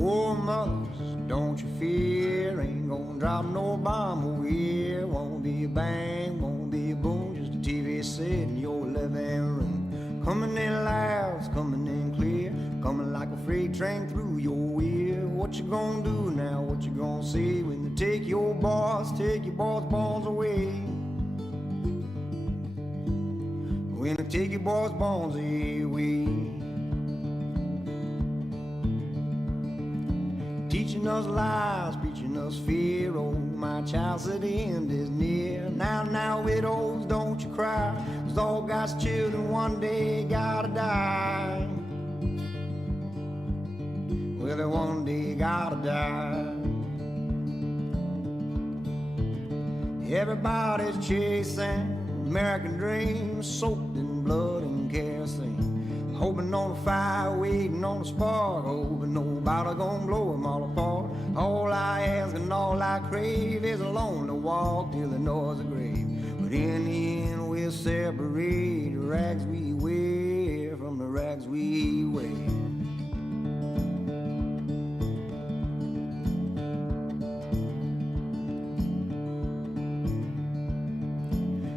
Oh, mothers, don't you fear, ain't gonna drop no bomb over here. Won't be a bang, won't be a boom, just a TV set in your living room. Coming in loud, it's coming in clear, coming like a freight train through your ear. What you gonna do now, what you gonna say when they take your boss bones away? When they take your boss bones away. Teaching us lies, preaching us fear. Oh, my child said the end is near. Now, widows, don't you cry, 'cause all God's children one day gotta die. Well, they one day gotta die. Everybody's chasing American dreams, soaked in blood and kerosene. Hoping on a fire, waiting on a spark, hoping nobody gonna blow them all apart. All I ask and all I crave is alone to walk till the noise of grave. But in the end we'll separate the rags we wear from the rags we wear.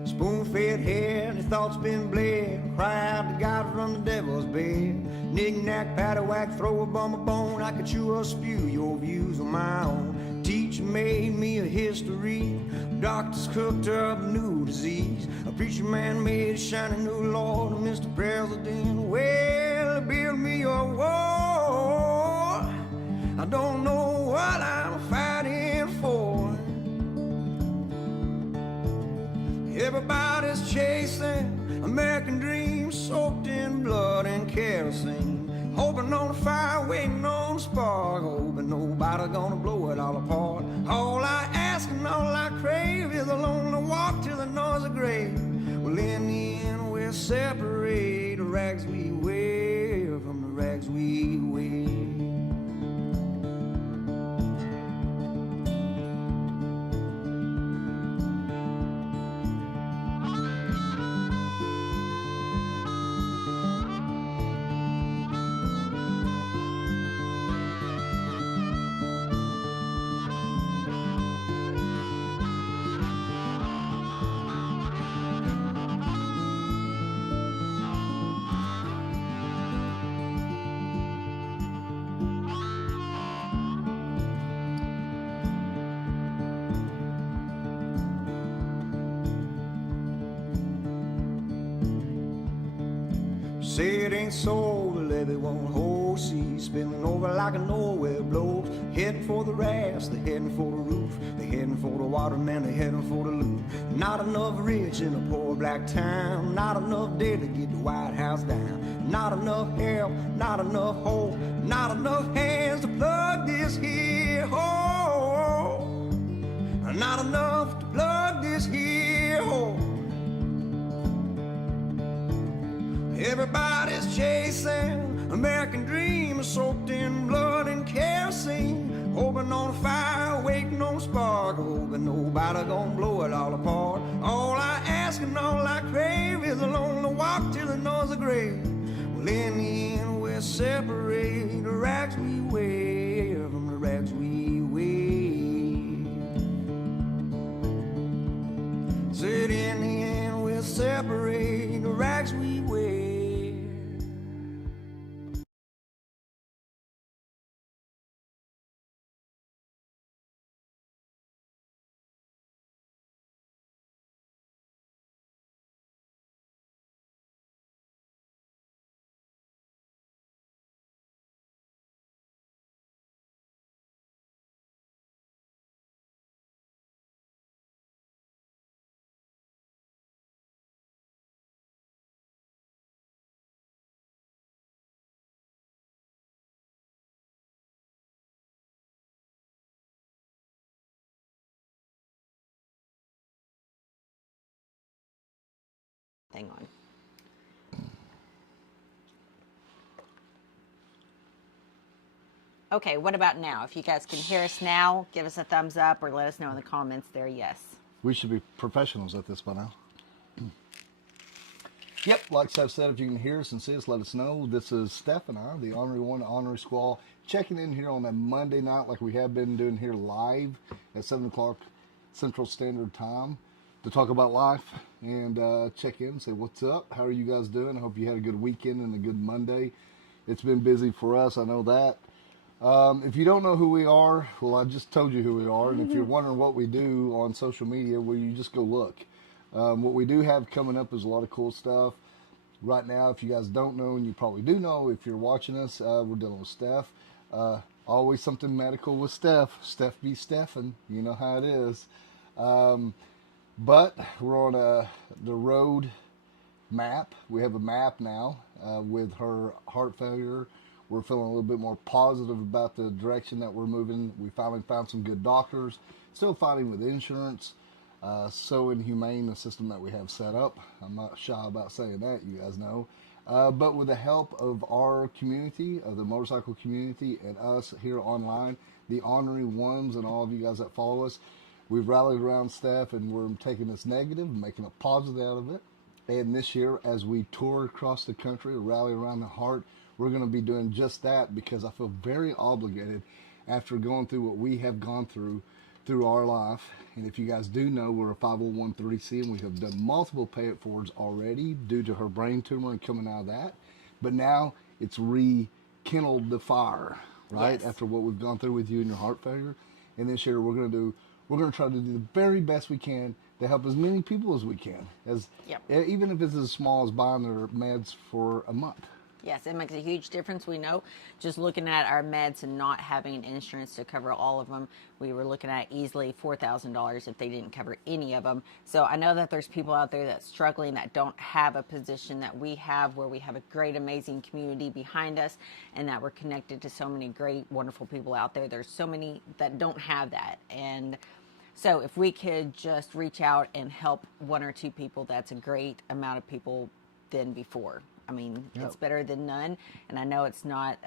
Spoon-fed hair and his thoughts been bled. Cry out to God from the devil's bed. Knick-knack, paddywhack, throw a bum a bone. I could chew or spew your views on my own. Teacher made me a history. Doctors cooked up a new disease. A preacher man made a shining new Lord. Mr. President, well, build me a wall. I don't know what I'm fighting for. Everybody's chasing American dreams, soaked in blood and kerosene. Hoping on a fire, waiting on a spark, hoping nobody's gonna blow it all apart. All I ask and all I crave is alone to walk till the noise of grave. Well, in the end we'll separate the rags we wear from the rags we wear. Say it ain't so, the levee won't hold. See, spilling over like a nowhere blows. Heading for the rafts, they're heading for the roof. They're heading for the waterman, they're heading for the loot. Not enough rich in a poor black town. Not enough dead to get the White House down. Not enough help, not enough hope. Not enough hands to plug this here hole. Not enough to plug this here hole. Everybody's chasing American dreams, soaked in blood and kerosene. Hoping on a fire, waiting on a spark, hoping nobody gonna blow it all apart. All I ask and all I crave is alone to walk till the noise of grave. Well, in the end we'll separate the rags we wear from the rags we wear. Said in the end we'll separate the rags we wear. Thing on. Okay, what about now? If you guys can hear us now, give us a thumbs up or let us know in the comments there, yes. We should be professionals at this by now. Yep, like Steph said, if you can hear us and see us, let us know. This is Steph and I, the Ornery One, Ornery Squall, checking in here on a Monday night like we have been doing here live at 7 o'clock Central Standard Time to talk about life and check in, say what's up, how are you guys doing? I hope you had a good weekend and a good Monday. It's been busy for us, I know that. If you don't know who we are, well, I just told you who we are. And if you're wondering what we do on social media, well, you just go look. What we do have coming up is a lot of cool stuff. Right now, if you guys don't know, and you probably do know if you're watching us, we're dealing with Steph. Always something medical with Steph. Steph be Stephen. You know how it is. But we're on the road map. We have a map now with her heart failure. We're feeling a little bit more positive about the direction that we're moving. We finally found some good doctors. Still fighting with insurance. So inhumane the system that we have set up. I'm not shy about saying that, you guys know. But with the help of our community, of the motorcycle community, and us here online, the Ornery Ones, and all of you guys that follow us, we've rallied around Steph, and we're taking this negative and making a positive out of it. And this year, as we tour across the country, rally around the heart, we're going to be doing just that because I feel very obligated after going through what we have gone through our life. And if you guys do know, we're a 501c, and we have done multiple pay it forwards already due to her brain tumor and coming out of that. But now it's rekindled the fire, right? Yes. After what we've gone through with you and your heart failure. And this year we're going to try to do the very best we can to help as many people as we can, Yep. even if it's as small as buying their meds for a month. Yes, it makes a huge difference. We know just looking at our meds and not having insurance to cover all of them, we were looking at easily $4,000 if they didn't cover any of them. So I know that there's people out there that's struggling, that don't have a position that we have, where we have a great, amazing community behind us, and that we're connected to so many great, wonderful people out there. There's so many that don't have that. And so if we could just reach out and help one or two people, that's a great amount of people than before. I mean, Yep. It's better than none. And I know it's not,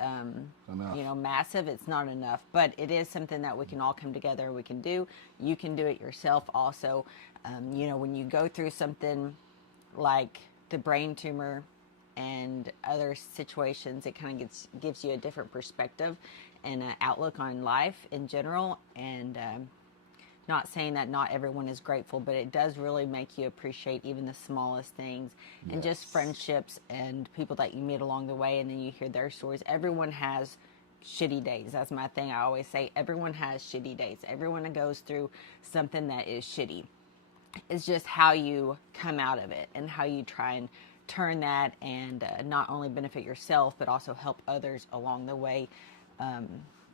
massive. It's not enough, but it is something that we can all come together. We can do. You can do it yourself also. When you go through something like the brain tumor and other situations, it kind of gives you a different perspective and an outlook on life in general. And not saying that not everyone is grateful, but it does really make you appreciate even the smallest things, and just friendships and people that you meet along the way, and then you hear their stories. Everyone has shitty days. That's my thing. I always say everyone has shitty days. Everyone goes through something that is shitty. It's just how you come out of it and how you try and turn that and not only benefit yourself, but also help others along the way.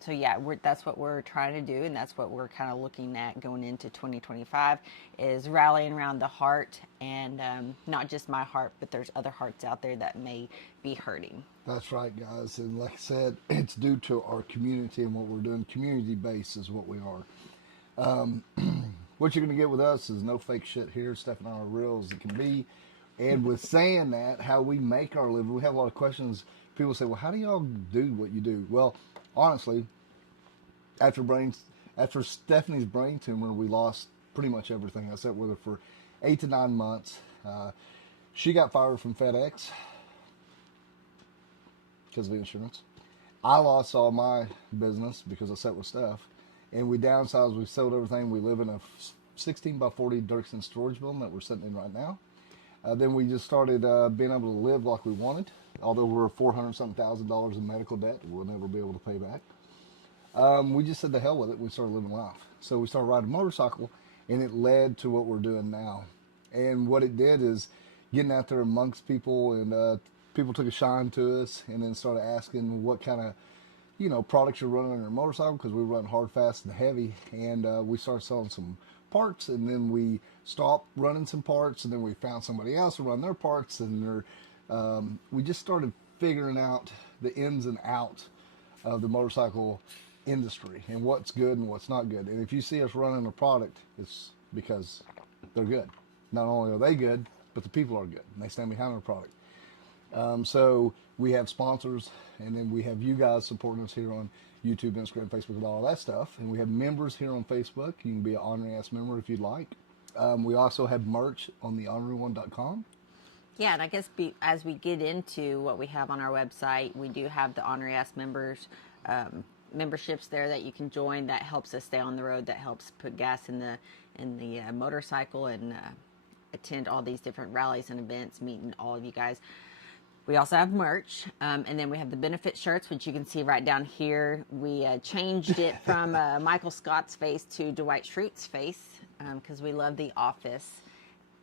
So yeah, that's what we're trying to do, and that's what we're kind of looking at going into 2025, is rallying around the heart, and not just my heart, but there's other hearts out there that may be hurting. That's right, guys. And like I said, it's due to our community and what we're doing. Community-based is what we are. What you're going to get with us is no fake shit here. Steph and I are real as it can be. And with saying that, how we make our living, we have a lot of questions. People say, well, how do y'all do what you do? Well, honestly, after Stephanie's brain tumor, we lost pretty much everything. I sat with her for 8 to 9 months. She got fired from FedEx because of insurance. I lost all my business because I sat with Steph. And we downsized. We sold everything. We live in a 16 by 40 Dirksen storage building that we're sitting in right now. Then we just started being able to live like we wanted. Although we're $400-something in medical debt, we'll never be able to pay back. We just said the hell with it. We started living life. So we started riding a motorcycle, and it led to what we're doing now. And what it did is getting out there amongst people, and people took a shine to us, and then started asking what kind of products you're running on your motorcycle, because we run hard, fast, and heavy. And we started selling some parts, and then we stopped running some parts, and then we found somebody else to run their parts, and we just started figuring out the ins and outs of the motorcycle industry and what's good and what's not good. And if you see us running a product, it's because they're good. Not only are they good, but the people are good, and they stand behind our product. So we have sponsors, and then we have you guys supporting us here on YouTube, Instagram, Facebook, and all that stuff. And we have members here on Facebook. You can be an Ornery Ass member if you'd like. We also have merch on the orneryone.com. Yeah, and I guess as we get into what we have on our website, we do have the Ornery members memberships there that you can join. That helps us stay on the road. That helps put gas in the motorcycle and attend all these different rallies and events, meeting all of you guys. We also have merch, and then we have the benefit shirts, which you can see right down here. We changed it from Michael Scott's face to Dwight Schrute's face because we love The Office,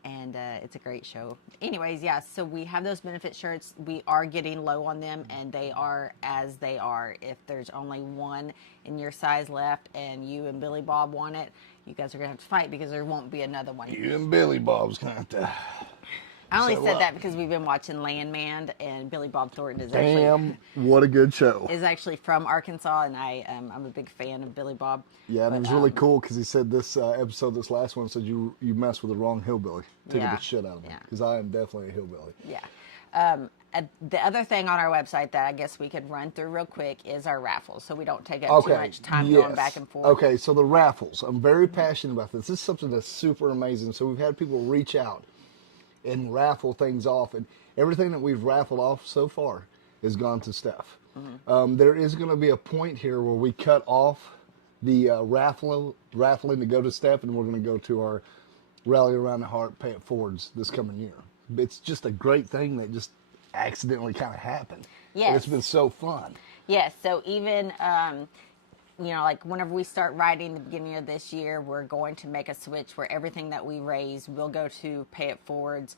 and it's a great show. Anyways, yeah, so we have those benefit shirts. We are getting low on them, and they are as they are. If there's only one in your size left and you and Billy Bob want it, you guys are going to have to fight because there won't be another one. You and Billy Bob's going to have to... I only said that because we've been watching Landman, and Billy Bob Thornton is what a good show. Is actually from Arkansas, and I'm a big fan of Billy Bob. Yeah, and it was really cool because he said this episode, this last one, said you messed with the wrong hillbilly. Taking the shit out of him. Because I am definitely a hillbilly. Yeah. The other thing on our website that I guess we could run through real quick is our raffles, so we don't take up too much time going back and forth. Okay, so the raffles. I'm very passionate about this. This is something that's super amazing. So we've had people reach out and raffle things off, and everything that we've raffled off so far has gone to Steph. There is going to be a point here where we cut off the raffling to go to Steph, and we're going to go to our Rally Around the Heart Pay It Forwards this coming year. It's just a great thing that just accidentally kind of happened. Yes. And it's been so fun. Yes, so even like whenever we start riding the beginning of this year, we're going to make a switch where everything that we raise will go to Pay It Forwards,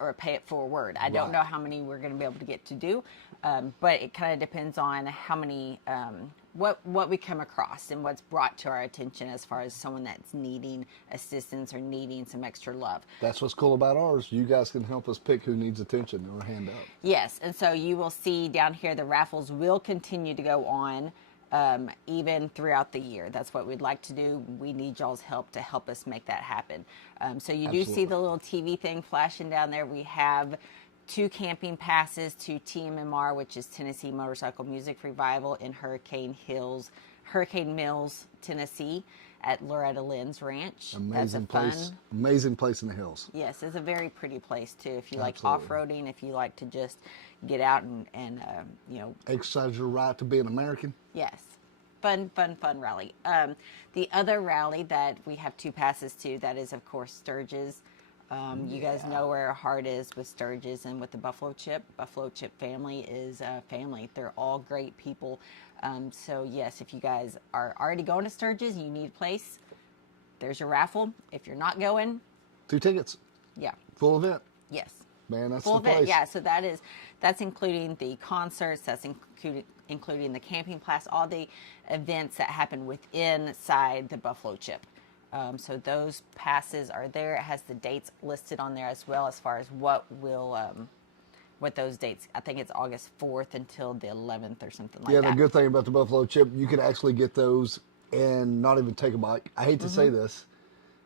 or Pay It Forward. I don't know how many we're going to be able to get to do, but it kind of depends on how many, what we come across and what's brought to our attention as far as someone that's needing assistance or needing some extra love. That's what's cool about ours. You guys can help us pick who needs attention or a hand up. Yes, and so you will see down here the raffles will continue to go on. Even throughout the year. That's what we'd like to do. We need y'all's help to help us make that happen. So you do see the little TV thing flashing down there. We have 2 camping passes to TMMR, which is Tennessee Motorcycle Music Revival in Hurricane Mills, Tennessee, at Loretta Lynn's Ranch. Amazing place. Amazing place in the hills. Yes, it's a very pretty place too. If you like off-roading, if you like to just get out and exercise your right to be an American. Yes. Fun rally. The other rally that we have 2 passes to, that is, of course, Sturgis. You guys know where our heart is with Sturgis and with the Buffalo Chip. Buffalo Chip family is a family. They're all great people. So, yes, if you guys are already going to Sturgis, you need a place, there's your raffle. If you're not going... 2 tickets. Yeah. Full event. Yes. Man, that's full the place. event. Yeah, so that's including the concerts, that's including the camping class, all the events that happen inside the Buffalo Chip. So those passes are there. It has the dates listed on there as well as far as what those dates. I think it's August 4th until the 11th or something like that. Yeah, the good thing about the Buffalo Chip, you can actually get those and not even take a bike. I hate to say this.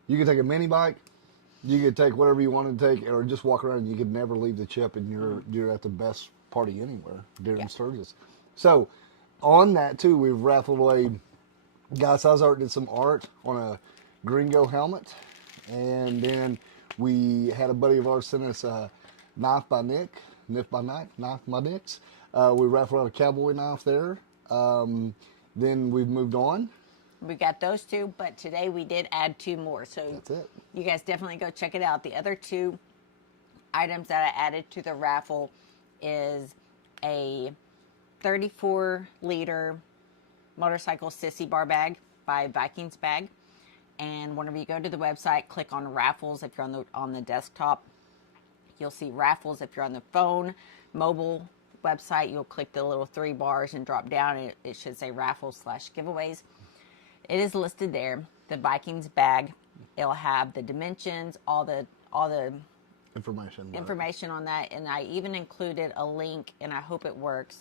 You can take a mini bike. You could take whatever you want to take, or just walk around. You could never leave the Chip, and you're at the best party anywhere during Sturgis. So, on that too, we've raffled away. Guy Size Art did some art on a Gringo helmet, and then we had a buddy of ours send us a Knife by Nicks. We raffled out a cowboy knife there. Then we've moved on. We got those 2, but today we did add 2 more. So that's it. You guys definitely go check it out. The other 2 items that I added to the raffle is a 34-liter motorcycle sissy bar bag by Vikings Bag. And whenever you go to the website, click on raffles. If you're on the desktop, you'll see raffles. If you're on the phone, mobile website, you'll click the little 3 bars and drop down. And it should say raffles/giveaways. It is listed there. The Vikings Bag. It'll have the dimensions, all the information on that, and I even included a link, and I hope it works.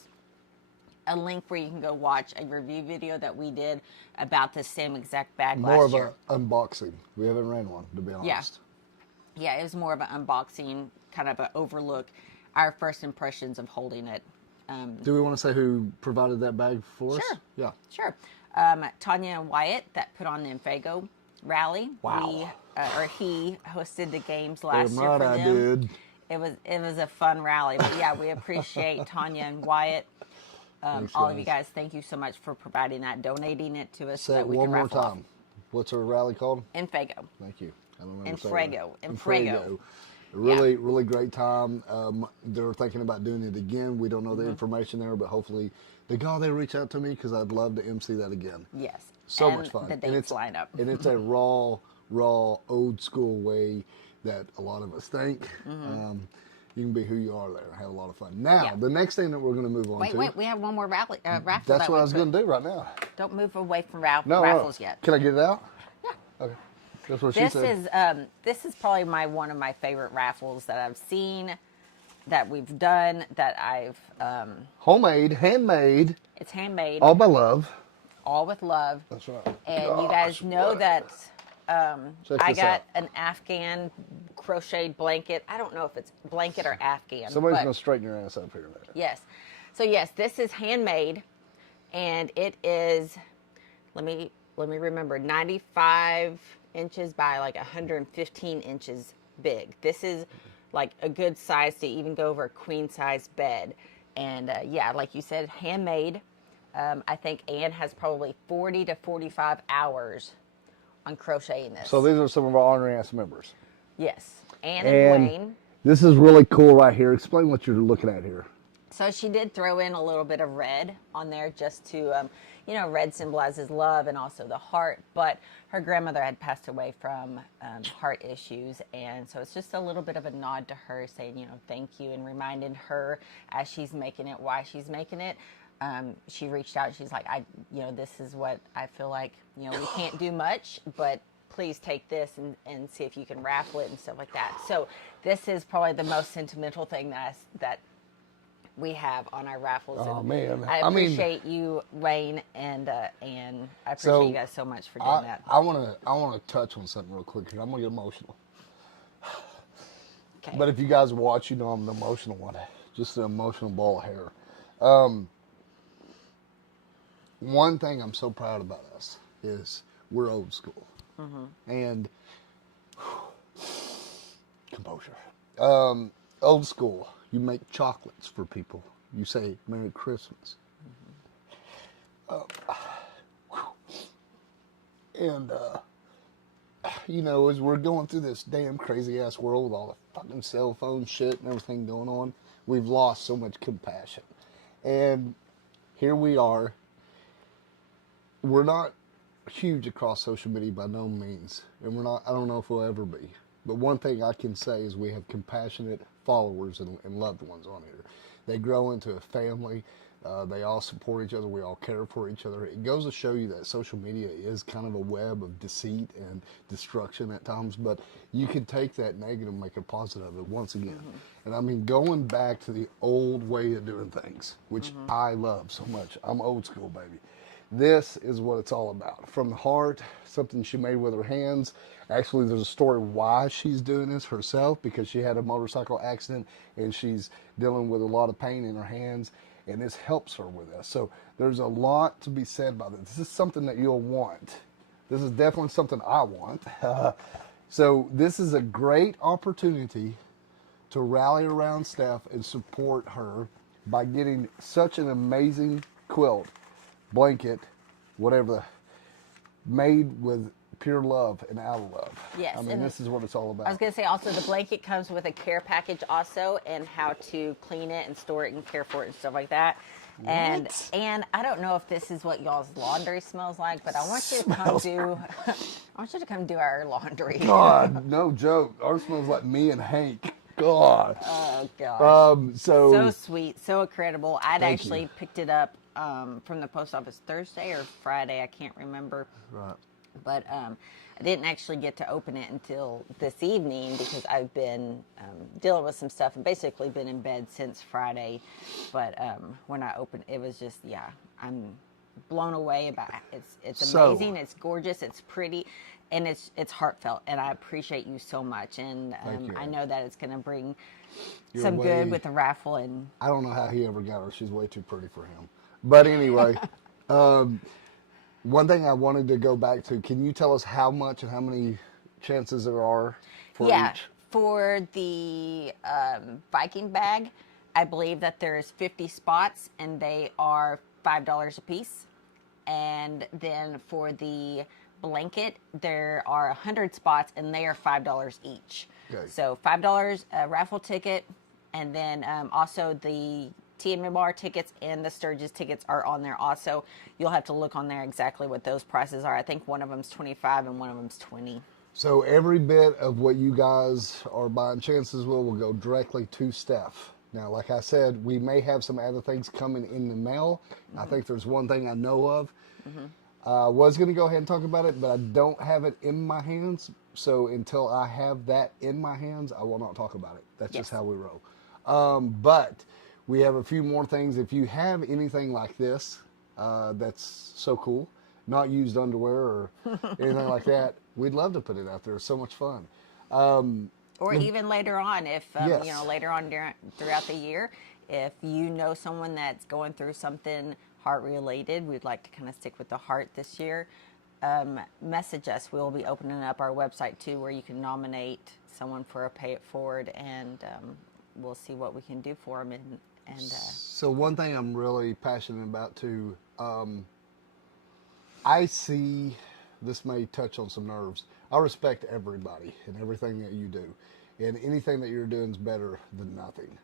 A link where you can go watch a review video that we did about the same exact bag last year. More of an unboxing. We haven't ran one, to be honest. Yeah, it was more of an unboxing, kind of an overlook, our first impressions of holding it. Do we want to say who provided that bag for us? Sure. Yeah. Sure. Tanya and Wyatt that put on the Infago rally. Wow. He hosted the games last year for them. I did. it was a fun rally. But yeah, we appreciate Tanya and Wyatt. Thanks, All of you guys. guys, thank you so much for providing that, donating it to us so Say that it we one can more raffle off. time. What's our rally called? Infago. Thank you. I don't remember Infrago. saying that. Infrago. Really, really great time. They're thinking about doing it again. We don't know Mm-hmm. the information there, but hopefully they reach out to me because I'd love to MC that again. Yes. So and much fun. The dates line up. And it's a raw, old school way that a lot of us think. You can be who you are there. Have a lot of fun. Now, Yeah. the next thing that we're going to move on to. Wait, we have one more raffle. That's that what we I was put- going to do right now. Don't move away from No, raffles no. yet. Can I get it out? Yeah. Okay. That's what she This said. is probably one of my favorite raffles that I've seen, that we've done, that I've Homemade, handmade, it's handmade, all by love. all with love. That's right. And you guys know that Check I this got out. an Afghan crocheted blanket. I don't know if it's blanket or Afghan. Somebody's but going to straighten your ass up here. Man. yes. So yes, this is handmade, and it is. Let me remember. 95 inches by like 115 inches big. This is like a good size to even go over a queen size bed. And yeah, like you said, handmade. I think Anne has probably 40 to 45 hours on crocheting this. So these are some of our honorary ass members. Yes, Anne and And Wayne. this is really cool right here. Explain what you're looking at here. So she did throw in a little bit of red on there just to, red symbolizes love and also the heart. But her grandmother had passed away from heart issues. And so it's just a little bit of a nod to her saying, thank you, and reminding her as she's making it, why she's making it. She reached out. She's like, this is what I feel like, we can't do much, but please take this and see if you can raffle it and stuff like that. So this is probably the most sentimental thing that we have on our raffles. Oh, And man. I I mean- appreciate you, Wayne, and I appreciate So, you guys so much for doing that. I want to touch on something real quick here. I'm going to get emotional. Okay. But if you guys watch, I'm an emotional one. Just an emotional ball of hair. One thing I'm so proud about us is we're old school. And composure. Old school. You make chocolates for people. You say Merry Christmas. As we're going through this damn crazy ass world with all the fucking cell phone shit and everything going on, we've lost so much compassion. And here we are. We're not huge across social media by no means. And I don't know if we'll ever be. But one thing I can say is we have compassionate followers and loved ones on here. They grow into a family. They all support each other. We all care for each other. It goes to show you that social media is kind of a web of deceit and destruction at times, but you can take that negative and make a positive of it once again. And I mean, going back to the old way of doing things, which I love so much. I'm old school, baby. This is what it's all about. From the heart, something she made with her hands. Actually, there's a story why she's doing this herself, because she had a motorcycle accident and she's dealing with a lot of pain in her hands, and this helps her with this. So there's a lot to be said about this. This is something that you'll want. This is definitely something I want. So this is a great opportunity to rally around Steph and support her by getting such an amazing quilt, blanket, whatever, made with pure love and out of love. Yes, I mean, and this is what it's all about. I was going to say also the blanket comes with a care package also, and how to clean it and store it and care for it and stuff like that. And I don't know if this is what y'all's laundry smells like, but I want you to come do our laundry. God, no joke. Ours smells like me and Hank. God. Oh gosh. So So sweet, so incredible. I'd Thank actually you. picked it up from the post office Thursday or Friday, I can't remember. right. But I didn't actually get to open it until this evening because I've been dealing with some stuff and basically been in bed since Friday. But when I opened, it was just, I'm blown away about it. It's So- amazing. It's gorgeous. It's pretty. And it's heartfelt. And I appreciate you so much. And Thank you. I know that it's going to bring You're some way- good with the raffle. And I don't know how he ever got her. She's way too pretty for him. But anyway, one thing I wanted to go back to, can you tell us how much and how many chances there are for each? For the Viking bag, I believe that there's 50 spots and they are $5 a piece. And then for the blanket, there are 100 spots and they are $5 each. Okay. So $5 a raffle ticket, and then also the TMMR tickets and the Sturgis tickets are on there also. You'll have to look on there exactly what those prices are. I think one of them's 25 and one of them's 20. So every bit of what you guys are buying chances will go directly to Steph. Now, like I said, we may have some other things coming in the mail. I think there's one thing I know of. I was going to go ahead and talk about it, but I don't have it in my hands. So until I have that in my hands, I will not talk about it. That's just how we roll. But we have a few more things. If you have anything like this, that's so cool, not used underwear or anything like that, we'd love to put it out there. It's so much fun. Or even later on, if Yes. later on throughout the year, if you know someone that's going through something heart related, we'd like to kind of stick with the heart this year. Message us. We'll be opening up our website too, where you can nominate someone for a pay it forward, and we'll see what we can do for them. So one thing I'm really passionate about too, I see, this may touch on some nerves. I respect everybody and everything that you do, and anything that you're doing is better than nothing.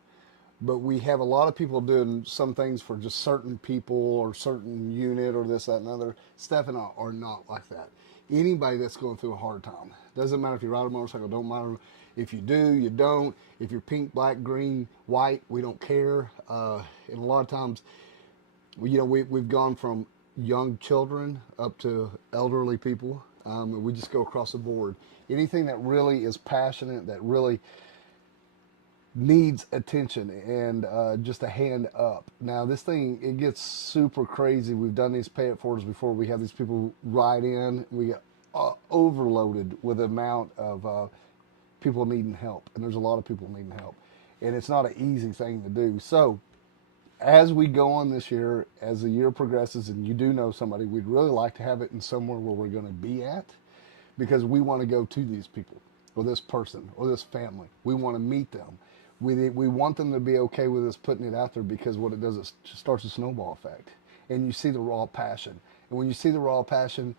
But we have a lot of people doing some things for just certain people or certain unit or this, that, and other. Steph and I are not like that. Anybody that's going through a hard time, doesn't matter if you ride a motorcycle, don't matter if you do, you don't. If you're pink, black, green, white, we don't care. And a lot of times, we've gone from young children up to elderly people. And we just go across the board. Anything that really is passionate, that really needs attention and just a hand up. Now this thing, it gets super crazy. We've done these pay it forwards before. We have these people ride in. We get overloaded with the amount of people needing help, and there's a lot of people needing help, and it's not an easy thing to do. So as we go on this year, as the year progresses, and you do know somebody, we'd really like to have it in somewhere where we're going to be at, because we want to go to these people or this person or this family. We want to meet them. We want them to be okay with us putting it out there, because what it does is it starts a snowball effect, and you see the raw passion. And when you see the raw passion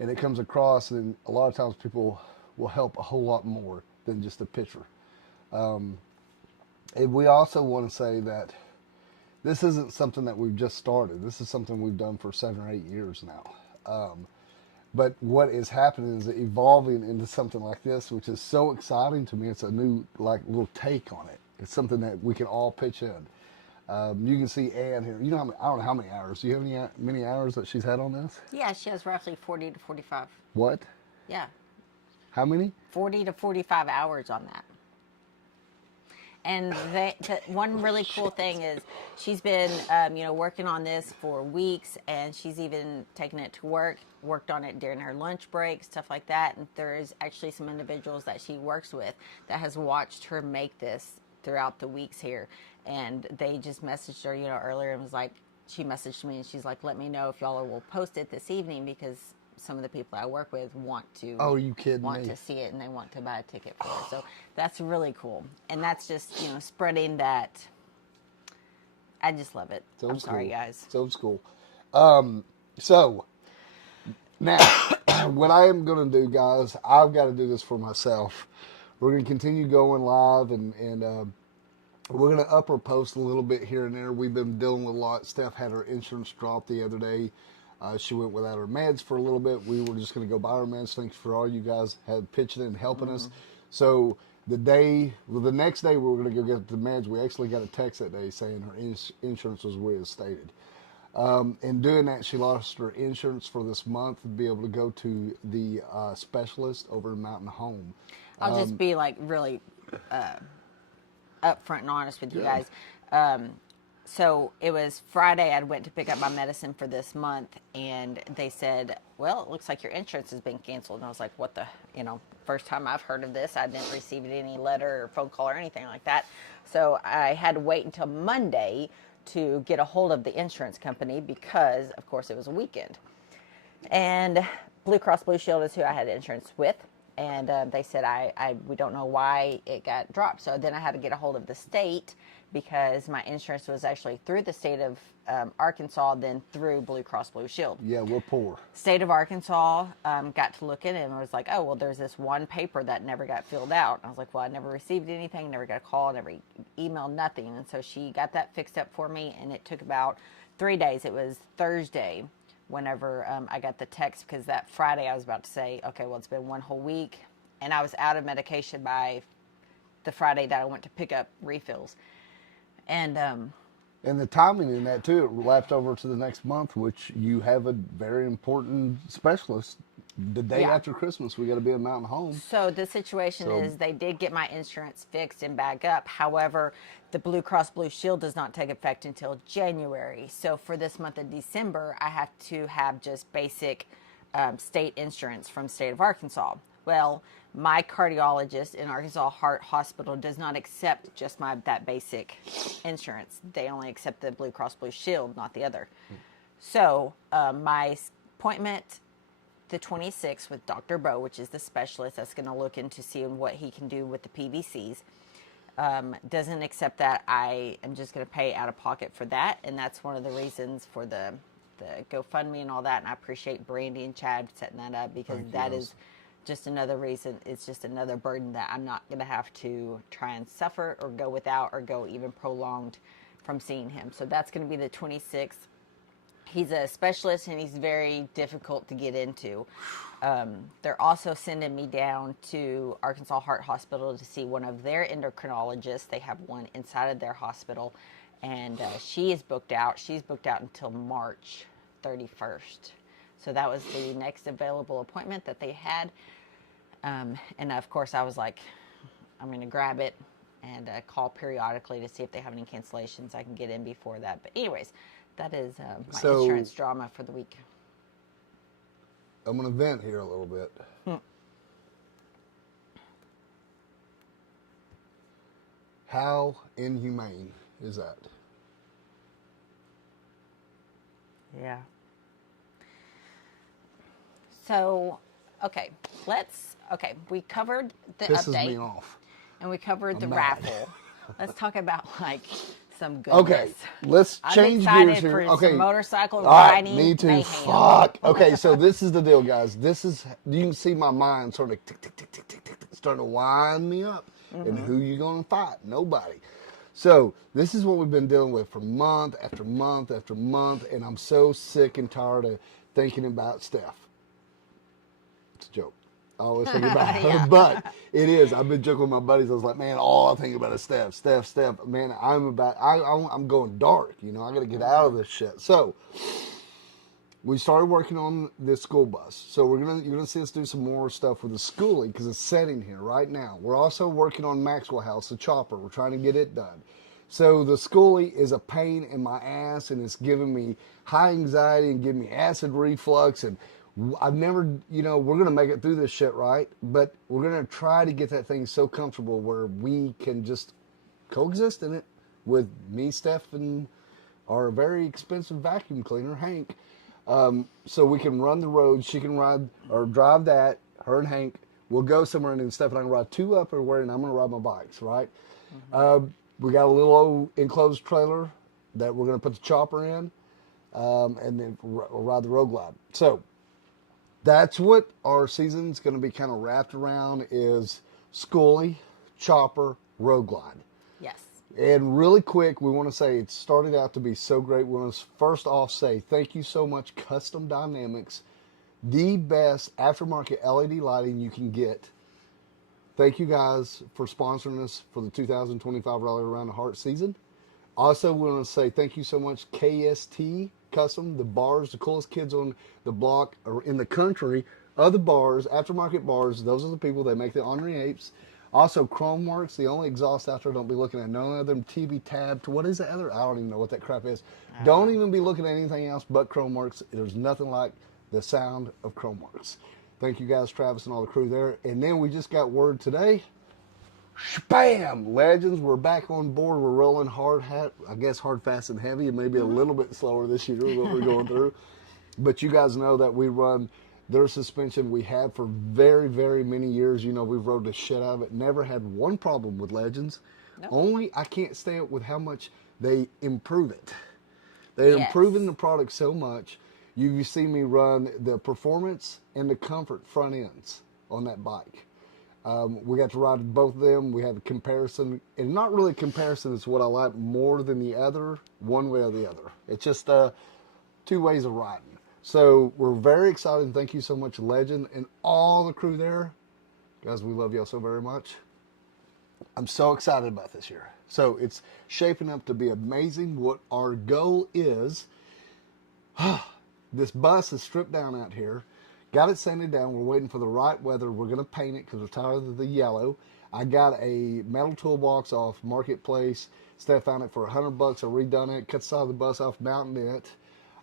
and it comes across, then a lot of times people will help a whole lot more than just a picture. And we also want to say that this isn't something that we've just started. This is something we've done for 7 or 8 years now. But what is happening is evolving into something like this, which is so exciting to me. It's a new, little take on it. It's something that we can all pitch in. You can see Ann here. You know, I don't know how many hours. Do you have many hours that she's had on this? Yeah, she has roughly 40 to 45. What? Yeah. How many? 40 to 45 hours on that. And the one really cool thing is she's been, working on this for weeks, and she's even taken it to work, worked on it during her lunch break, stuff like that. And there's actually some individuals that she works with that has watched her make this throughout the weeks here. And they just messaged her, earlier, and was like, she messaged me and she's like, let me know if y'all will post it this evening, because some of the people I work with want to. Oh, you kidding want me? to see it, and they want to buy a ticket for it. So that's really cool, and that's just spreading that. I just love it. I'm sorry, guys. It's old school. So now, what I am going to do, guys, I've got to do this for myself. We're going to continue going live, and we're going to up our post a little bit here and there. We've been dealing with a lot. Steph had her insurance drop the other day. She went without her meds for a little bit. We were just going to go buy her meds. Thanks for all you guys had pitching in and helping us. So the next day we were going to go get the meds. We actually got a text that day saying her insurance was reinstated. In doing that, she lost her insurance for this month to be able to go to the specialist over in Mountain Home. I'll just be really upfront and honest with you guys. So it was Friday, I went to pick up my medicine for this month, and they said, well, it looks like your insurance has been canceled. And I was like, what the, first time I've heard of this. I didn't receive any letter or phone call or anything like that. So I had to wait until Monday to get a hold of the insurance company, because, of course, it was a weekend. And Blue Cross Blue Shield is who I had insurance with. And they said, we don't know why it got dropped. So then I had to get a hold of the state because my insurance was actually through the state of Arkansas, then through Blue Cross Blue Shield. Yeah, we're poor. State of Arkansas got to look at it and was like, oh, well, there's this one paper that never got filled out. And I was like, well, I never received anything, never got a call, never emailed, nothing. And so she got that fixed up for me, and it took about 3 days. It was Thursday whenever I got the text, because that Friday I was about to say, okay, well, it's been one whole week, and I was out of medication by the Friday that I went to pick up refills. And the timing in that too, it lapped over to the next month, which you have a very important specialist. The day after Christmas, we got to be in Mountain Home. So the situation is they did get my insurance fixed and back up. However, the Blue Cross Blue Shield does not take effect until January. So for this month of December, I have to have just basic state insurance from the state of Arkansas. Well, my cardiologist in Arkansas Heart Hospital does not accept just that basic insurance. They only accept the Blue Cross Blue Shield, not the other. So my appointment the 26th with Dr. Bo, which is the specialist that's going to look into seeing what he can do with the PVCs, doesn't accept that. I am just going to pay out of pocket for that, and that's one of the reasons for the GoFundMe and all that. And I appreciate Brandy and Chad setting that up, because that is just another reason. It's just another burden that I'm not going to have to try and suffer or go without or go even prolonged from seeing him. So that's going to be the 26th. He's a specialist, and he's very difficult to get into. They're also sending me down to Arkansas Heart Hospital to see one of their endocrinologists. They have one inside of their hospital, and she is booked out. She's booked out until March 31st. So that was the next available appointment that they had. And of course, I was like, I'm going to grab it and call periodically to see if they have any cancellations. I can get in before that. But anyways, that is my insurance drama for the week. I'm going to vent here a little bit. How inhumane is that? Yeah. So, we covered the Pisses update. me off. And we covered the mad. raffle. Let's talk about some goodness. Okay, let's change I'm gears excited here. for Okay, some motorcycle all right, riding. me too. mayhem. Fuck. Okay, so this is the deal, guys. You can see my mind sort of tick, tick, tick, tick, tick, tick, starting to wind me up. And who you gonna fight? Nobody. So this is what we've been dealing with for month after month after month, and I'm so sick and tired of thinking about Steph. It's a joke. I always think about her, but it is. I've been joking with my buddies. I was like, man, all I think about is Steph. Man, I'm going dark. I got to get out of this shit. So we started working on this school bus. So you're gonna see us do some more stuff with the schooling, because it's setting here right now. We're also working on Maxwell House, the chopper. We're trying to get it done. So the schoolie is a pain in my ass, and it's giving me high anxiety and giving me acid reflux, and I've never, we're going to make it through this shit, right? But we're going to try to get that thing so comfortable where we can just coexist in it with me, Steph, and our very expensive vacuum cleaner, Hank. So we can run the road. She can ride or drive that, her and Hank. We'll go somewhere, and then Steph and I can ride two up everywhere, and I'm going to ride my bikes, right? We got a little old enclosed trailer that we're going to put the chopper in, and then we'll ride the road glide. So that's what our season's going to be kind of wrapped around, is schoolie, chopper, road glide. Yes. And really quick, we want to say it started out to be so great. We want to first off say thank you so much, Custom Dynamics, the best aftermarket LED lighting you can get. Thank you guys for sponsoring us for the 2025 Rally Around the Heart season. Also, we want to say thank you so much, KST Custom, the bars, the coolest kids on the block or in the country. Other bars, aftermarket bars, those are the people that make the Ornery Apes. Also, Chromeworks, the only exhaust out there. Don't be looking at none of them TB tabbed. What is the other? I don't even know what that crap is. Don't even be looking at anything else but Chromeworks. There's nothing like the sound of Chromeworks. Thank you guys, Travis and all the crew there. And then we just got word today. Bam! Legends, we're back on board. We're rolling hard, fast, and heavy, and maybe a little bit slower this year, what we're going through. But you guys know that we run Their suspension we had for very, very many years. You know, we've rode the shit out of it. Never had one problem with Legends. Nope. Only I can't stand it with how much they improve it. They're Yes. improving the product so much. You see me run the performance and the comfort front ends on that bike. We got to ride both of them. We had a comparison, and not really comparison is what I like more than the other, one way or the other. It's just two ways of riding. So we're very excited, and thank you so much, Legend, and all the crew there. Guys, we love y'all so very much. I'm so excited about this year. So it's shaping up to be amazing. What our goal is, this bus is stripped down out here. Got it sanded down. We're waiting for the right weather. We're going to paint it because we're tired of the yellow. I got a metal toolbox off Marketplace. Steph found it for $100. I redone it, cut the side of the bus off, mounted it.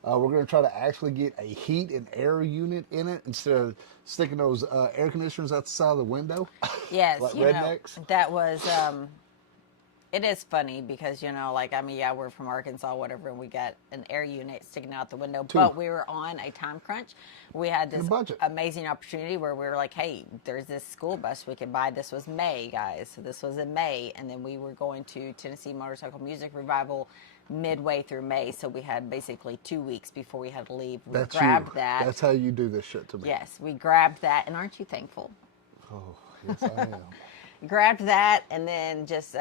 We're going to try to actually get a heat and air unit in it instead of sticking those air conditioners out the side of the window. Yes, like you rednecks. know, that was, it is funny because, you know, like, I mean, yeah, we're from Arkansas, whatever, and we got an air unit sticking out the window, but we were on a time crunch. We had this amazing opportunity where we were like, hey, there's this school bus we can buy. This was May, guys. So this was in May, and then we were going to Tennessee Motorcycle Music Revival midway through May, so we had basically 2 weeks before we had to leave. We grabbed that. That's how you do this shit to me. Yes, we grabbed that, and aren't you thankful? Oh, yes, I am. Grabbed that and then just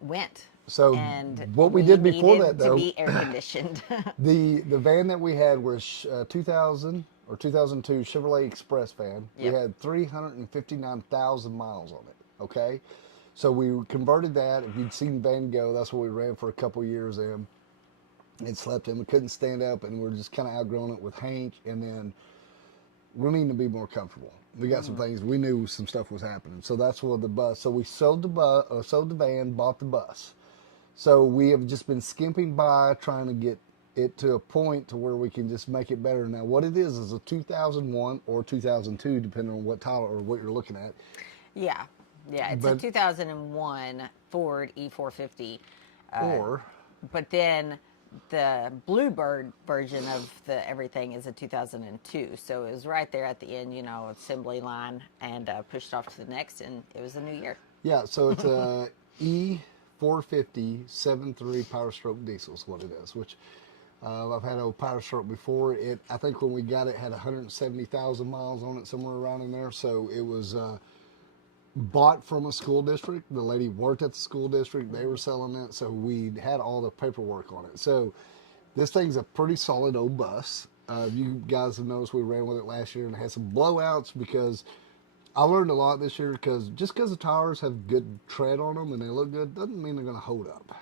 went. So and what we did before needed that, though, to be air conditioned. the van that we had was 2000 or 2002 Chevrolet Express van. Yep. We had 359,000 miles on it. Okay, so we converted that. If you'd seen Van Gogh, that's what we ran for a couple years in. And slept in. We couldn't stand up, and we're just kind of outgrowing it with Hank. And then we needing to be more comfortable. We got some things. We knew some stuff was happening, so that's what the bus. So we sold the van, bought the bus. So we have just been skimping by, trying to get it to a point to where we can just make it better. Now, what it is a 2001 or 2002, depending on what title or what you're looking at. Yeah, it's a 2001 Ford E450. But then the Bluebird version of the everything is a 2002, so it was right there at the end, you know, assembly line, and pushed off to the next, and it was a new year. Yeah, so it's a E450 7.3 Power Stroke diesel is what it is, which I've had a Power Stroke before. I think when we got it, had 170,000 miles on it, somewhere around in there. So it was bought from a school district. The lady worked at the school district. They were selling it, so we had all the paperwork on it. So this thing's a pretty solid old bus. You guys have noticed we ran with it last year and it had some blowouts because I learned a lot this year, because just because the tires have good tread on them and they look good doesn't mean they're going to hold up,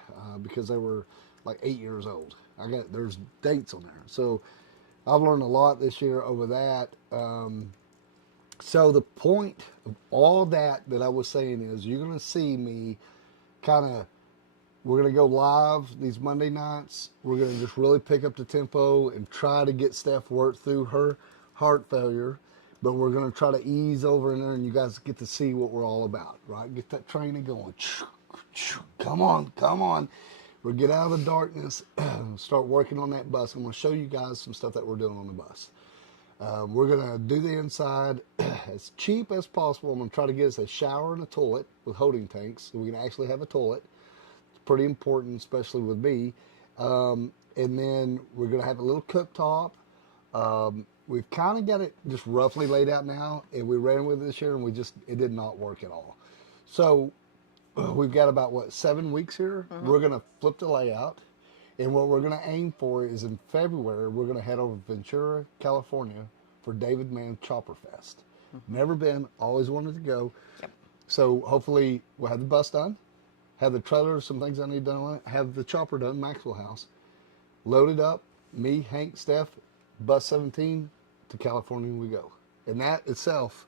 because they were like 8 years old. There's dates on there. So I've learned a lot this year over that. So the point of all that I was saying is you're going to see me we're going to go live these Monday nights. We're going to just really pick up the tempo and try to get Steph work through her heart failure. But we're going to try to ease over in there, and you guys get to see what we're all about, right? Get that training going. Come on. We'll get out of the darkness, start working on that bus. I'm going to show you guys some stuff that we're doing on the bus. We're going to do the inside as cheap as possible. I'm going to try to get us a shower and a toilet with holding tanks, so we can actually have a toilet. It's pretty important, especially with me. And then we're going to have a little cooktop. We've kind of got it just roughly laid out now, and we ran with it this year, and it did not work at all. So we've got about, 7 weeks here? Mm-hmm. We're going to flip the layout, and what we're going to aim for is in February, we're going to head over to Ventura, California for David Mann Chopper Fest. Mm-hmm. Never been, always wanted to go. Yep. So hopefully we'll have the bus done, have the trailer, some things I need done on it, have the chopper done, Maxwell House, loaded up, me, Hank, Steph, bus 17, to California we go. And that itself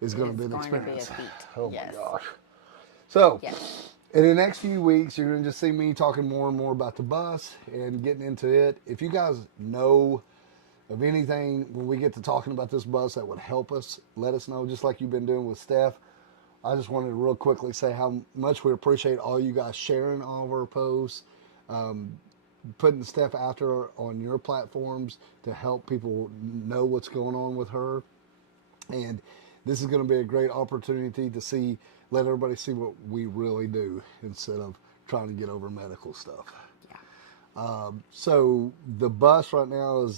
is going to be an experience. Oh my gosh. So, in the next few weeks, you're going to just see me talking more and more about the bus and getting into it. If you guys know of anything when we get to talking about this bus that would help us, let us know, just like you've been doing with Steph. I just wanted to real quickly say how much we appreciate all you guys sharing all of our posts. putting stuff out there on your platforms to help people know what's going on with her. And this is going to be a great opportunity to let everybody see what we really do instead of trying to get over medical stuff. Yeah. So the bus right now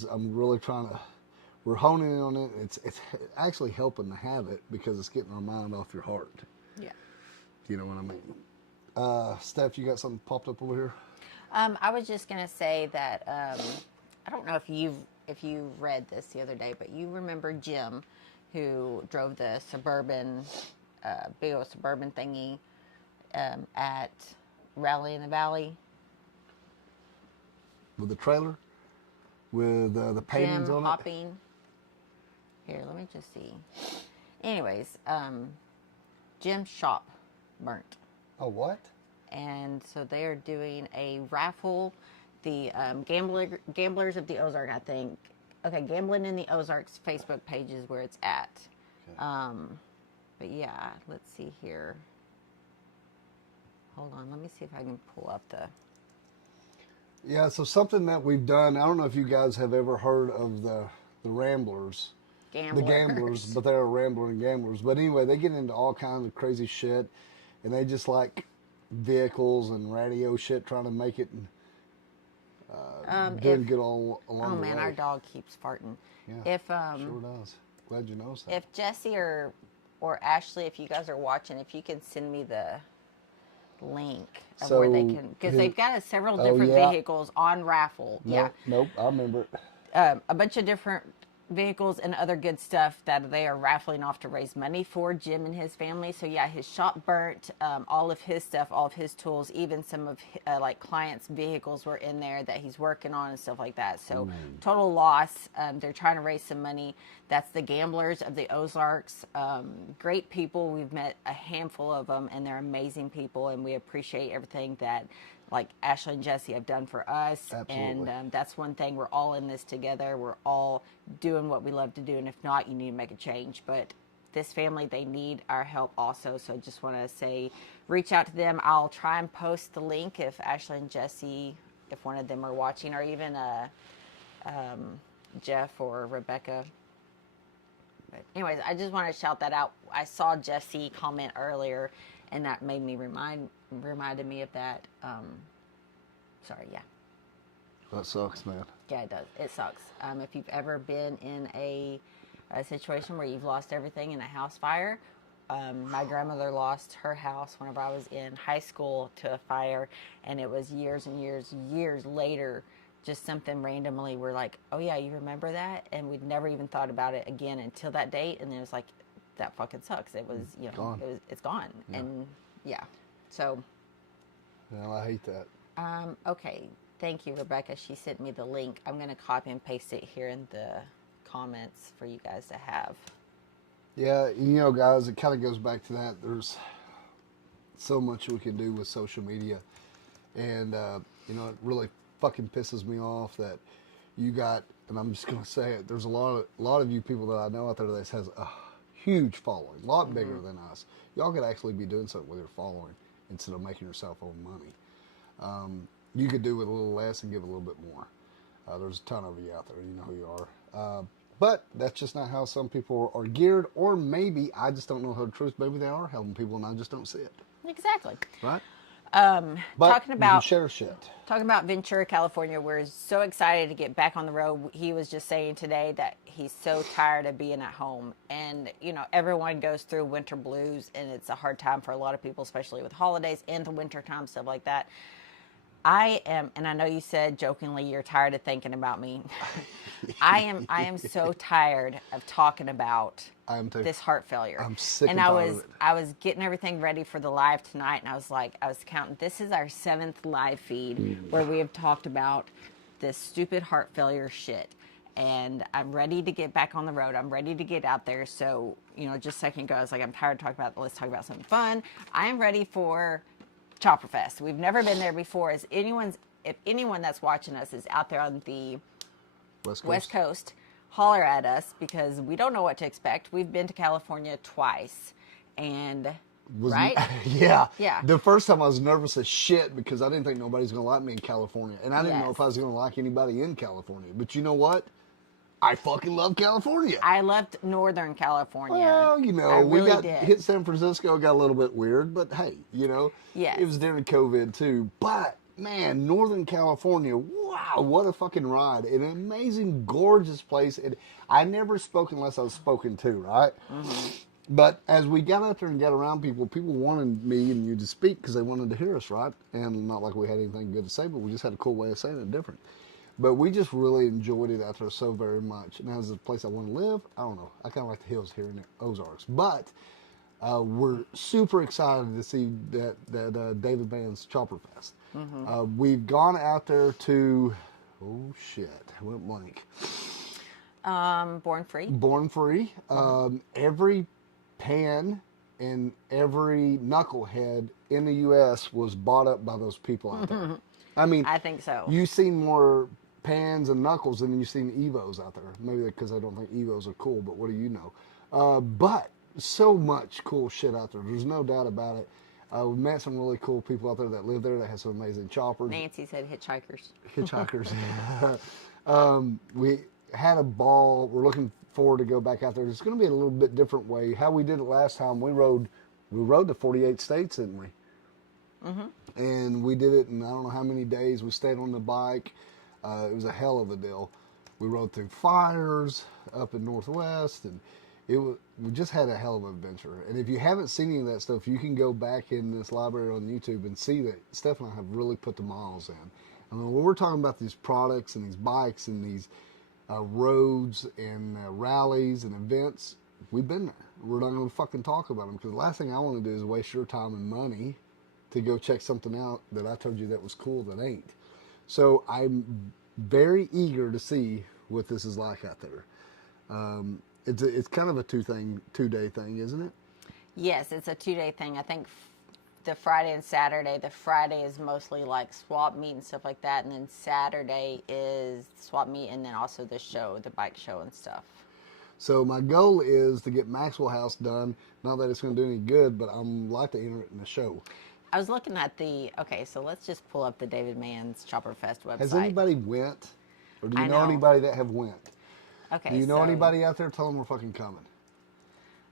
we're honing in on it. It's actually helping to have it because it's getting our mind off your heart. Yeah. You know what I mean? Steph, you got something popped up over here? I was just gonna say that I don't know if you read this the other day, but you remember Jim, who drove the suburban, big old suburban thingy at Rally in the Valley. With the trailer? With the paintings Jim on hopping. Here, let me just see. Anyways, Jim's shop burnt. it? Oh, what? And so they are doing a raffle. The Gamblers of the Ozark, I think. Okay, Gambling in the Ozarks Facebook page is where it's at. Okay. But yeah, let's see here. Hold on, let me see if I can pull up the... Yeah, so something that we've done, I don't know if you guys have ever heard of the Ramblers. Gamblers. The Gamblers, but they're Rambler and Gamblers. But anyway, they get into all kinds of crazy shit, and they just like vehicles and radio shit, trying to make it doing good all along the way. Oh man, our dog keeps farting. Yeah, If sure does. Glad you noticed that. If Jesse or Ashley, if you guys are watching, if you can send me the link of where they can, because they've got several different vehicles on raffle. Nope, I remember it. A bunch of different vehicles and other good stuff that they are raffling off to raise money for Jim and his family. So yeah, his shop burnt, all of his stuff, all of his tools, even some of like clients' vehicles were in there that he's working on and stuff like that. So total loss. They're trying to raise some money. That's the Gamblers of the Ozarks. Great people. We've met a handful of them, and they're amazing people, and we appreciate everything that like Ashley and Jesse have done for us. Absolutely. And that's one thing. We're all in this together. We're all doing what we love to do. And if not, you need to make a change. But this family, they need our help also. So just want to say, reach out to them. I'll try and post the link if Ashley and Jesse, if one of them are watching, or even Jeff or Rebecca. But anyways, I just want to shout that out. I saw Jesse comment earlier, and that made me reminded me of that. Sorry, yeah. That sucks, man. Yeah, it does. It sucks. If you've ever been in a situation where you've lost everything in a house fire, my grandmother lost her house whenever I was in high school to a fire, and it was years and years later, just something randomly we're like, oh yeah, you remember that? And we'd never even thought about it again until that date, and then it was like, that fucking sucks. It was, you know, gone. It's gone. Yeah. And yeah, so. Well, I hate that. Okay, thank you, Rebecca. She sent me the link. I'm going to copy and paste it here in the comments for you guys to have. Yeah, you know, guys, it kind of goes back to that. There's so much we can do with social media. And, you know, it really fucking pisses me off that you got, and I'm just going to say it, there's a lot of you people that I know out there that has a huge following, a lot bigger than us. Y'all could actually be doing something with your following instead of making yourself own money. You could do with a little less and give a little bit more. There's a ton of you out there. You know who you are. But that's just not how some people are geared, or maybe I just don't know the truth. Maybe they are helping people and I just don't see it. Exactly. Right? But talking about share shit. Talking about Ventura, California, we're so excited to get back on the road. He was just saying today that he's so tired of being at home. And, you know, everyone goes through winter blues, and it's a hard time for a lot of people, especially with holidays and the winter time, stuff like that. I am, and I know you said jokingly you're tired of thinking about me. I am so tired of talking about this heart failure. I'm sick and tired of it. I was getting everything ready for the live tonight, and I was counting. This is our 7th live feed where we have talked about this stupid heart failure shit. And I'm ready to get back on the road. I'm ready to get out there. So, you know, just a second ago, I was like, I'm tired of talking about it. Let's talk about something fun. I am ready for Chopper Fest. We've never been there before. If anyone that's watching us is out there on the West Coast, holler at us, because we don't know what to expect. We've been to California twice, and right? Yeah. Yeah. The first time I was nervous as shit because I didn't think nobody's going to like me in California. And I didn't know Yes. if I was going to like anybody in California. But you know what? I fucking love California. I loved Northern California. Well, I we really got did. hit San Francisco, got a little bit weird, but hey, Yes. it was during COVID too. But man, Northern California, wow, what a fucking ride! An amazing, gorgeous place. And I never spoke unless I was spoken to, right? Mm-hmm. But as we got out there and got around people, people wanted me and you to speak because they wanted to hear us, right? And not like we had anything good to say, but we just had a cool way of saying it different. But we just really enjoyed it out there so very much. Now, is it a place I want to live? I don't know. I kind of like the hills here in the Ozarks. But we're super excited to see that David Mann's Chopper Fest. Mm-hmm. We've gone out there to, oh shit, I went blank. Born Free. Born Free. Every pan and every knucklehead in the U.S. was bought up by those people out there. I mean, I think so. You've seen more pans and knuckles than you've seen Evos out there. Maybe because I don't think Evos are cool, but what do you know? But so much cool shit out there. There's no doubt about it. We met some really cool people out there that live there that have some amazing choppers. Nancy said hitchhikers. Hitchhikers. We had a ball. We're looking forward to go back out there. It's going to be a little bit different way. How we did it last time, we rode to 48 states, didn't we? Mm-hmm. And we did it in I don't know how many days. We stayed on the bike. It was a hell of a deal. We rode through fires up in Northwest, and we just had a hell of an adventure. And if you haven't seen any of that stuff, you can go back in this library on YouTube and see that Steph and I have really put the miles in. And when we're talking about these products and these bikes and these roads and rallies and events, we've been there. We're not going to fucking talk about them because the last thing I want to do is waste your time and money to go check something out that I told you that was cool that ain't. So I'm very eager to see what this is like out there. It's kind of a two-day thing, isn't it? Yes, it's a 2-day thing. I think the Friday and Saturday. The Friday is mostly like swap meet and stuff like that, and then Saturday is swap meet, and then also the show, the bike show and stuff. So my goal is to get Maxwell House done. Not that it's going to do any good, but I'm like to enter it in the show. I was looking at so let's just pull up the David Mann's Chopper Fest website. Has anybody went? Or do you I know know. anybody that have went? Okay, do you know anybody out there? Tell them we're fucking coming.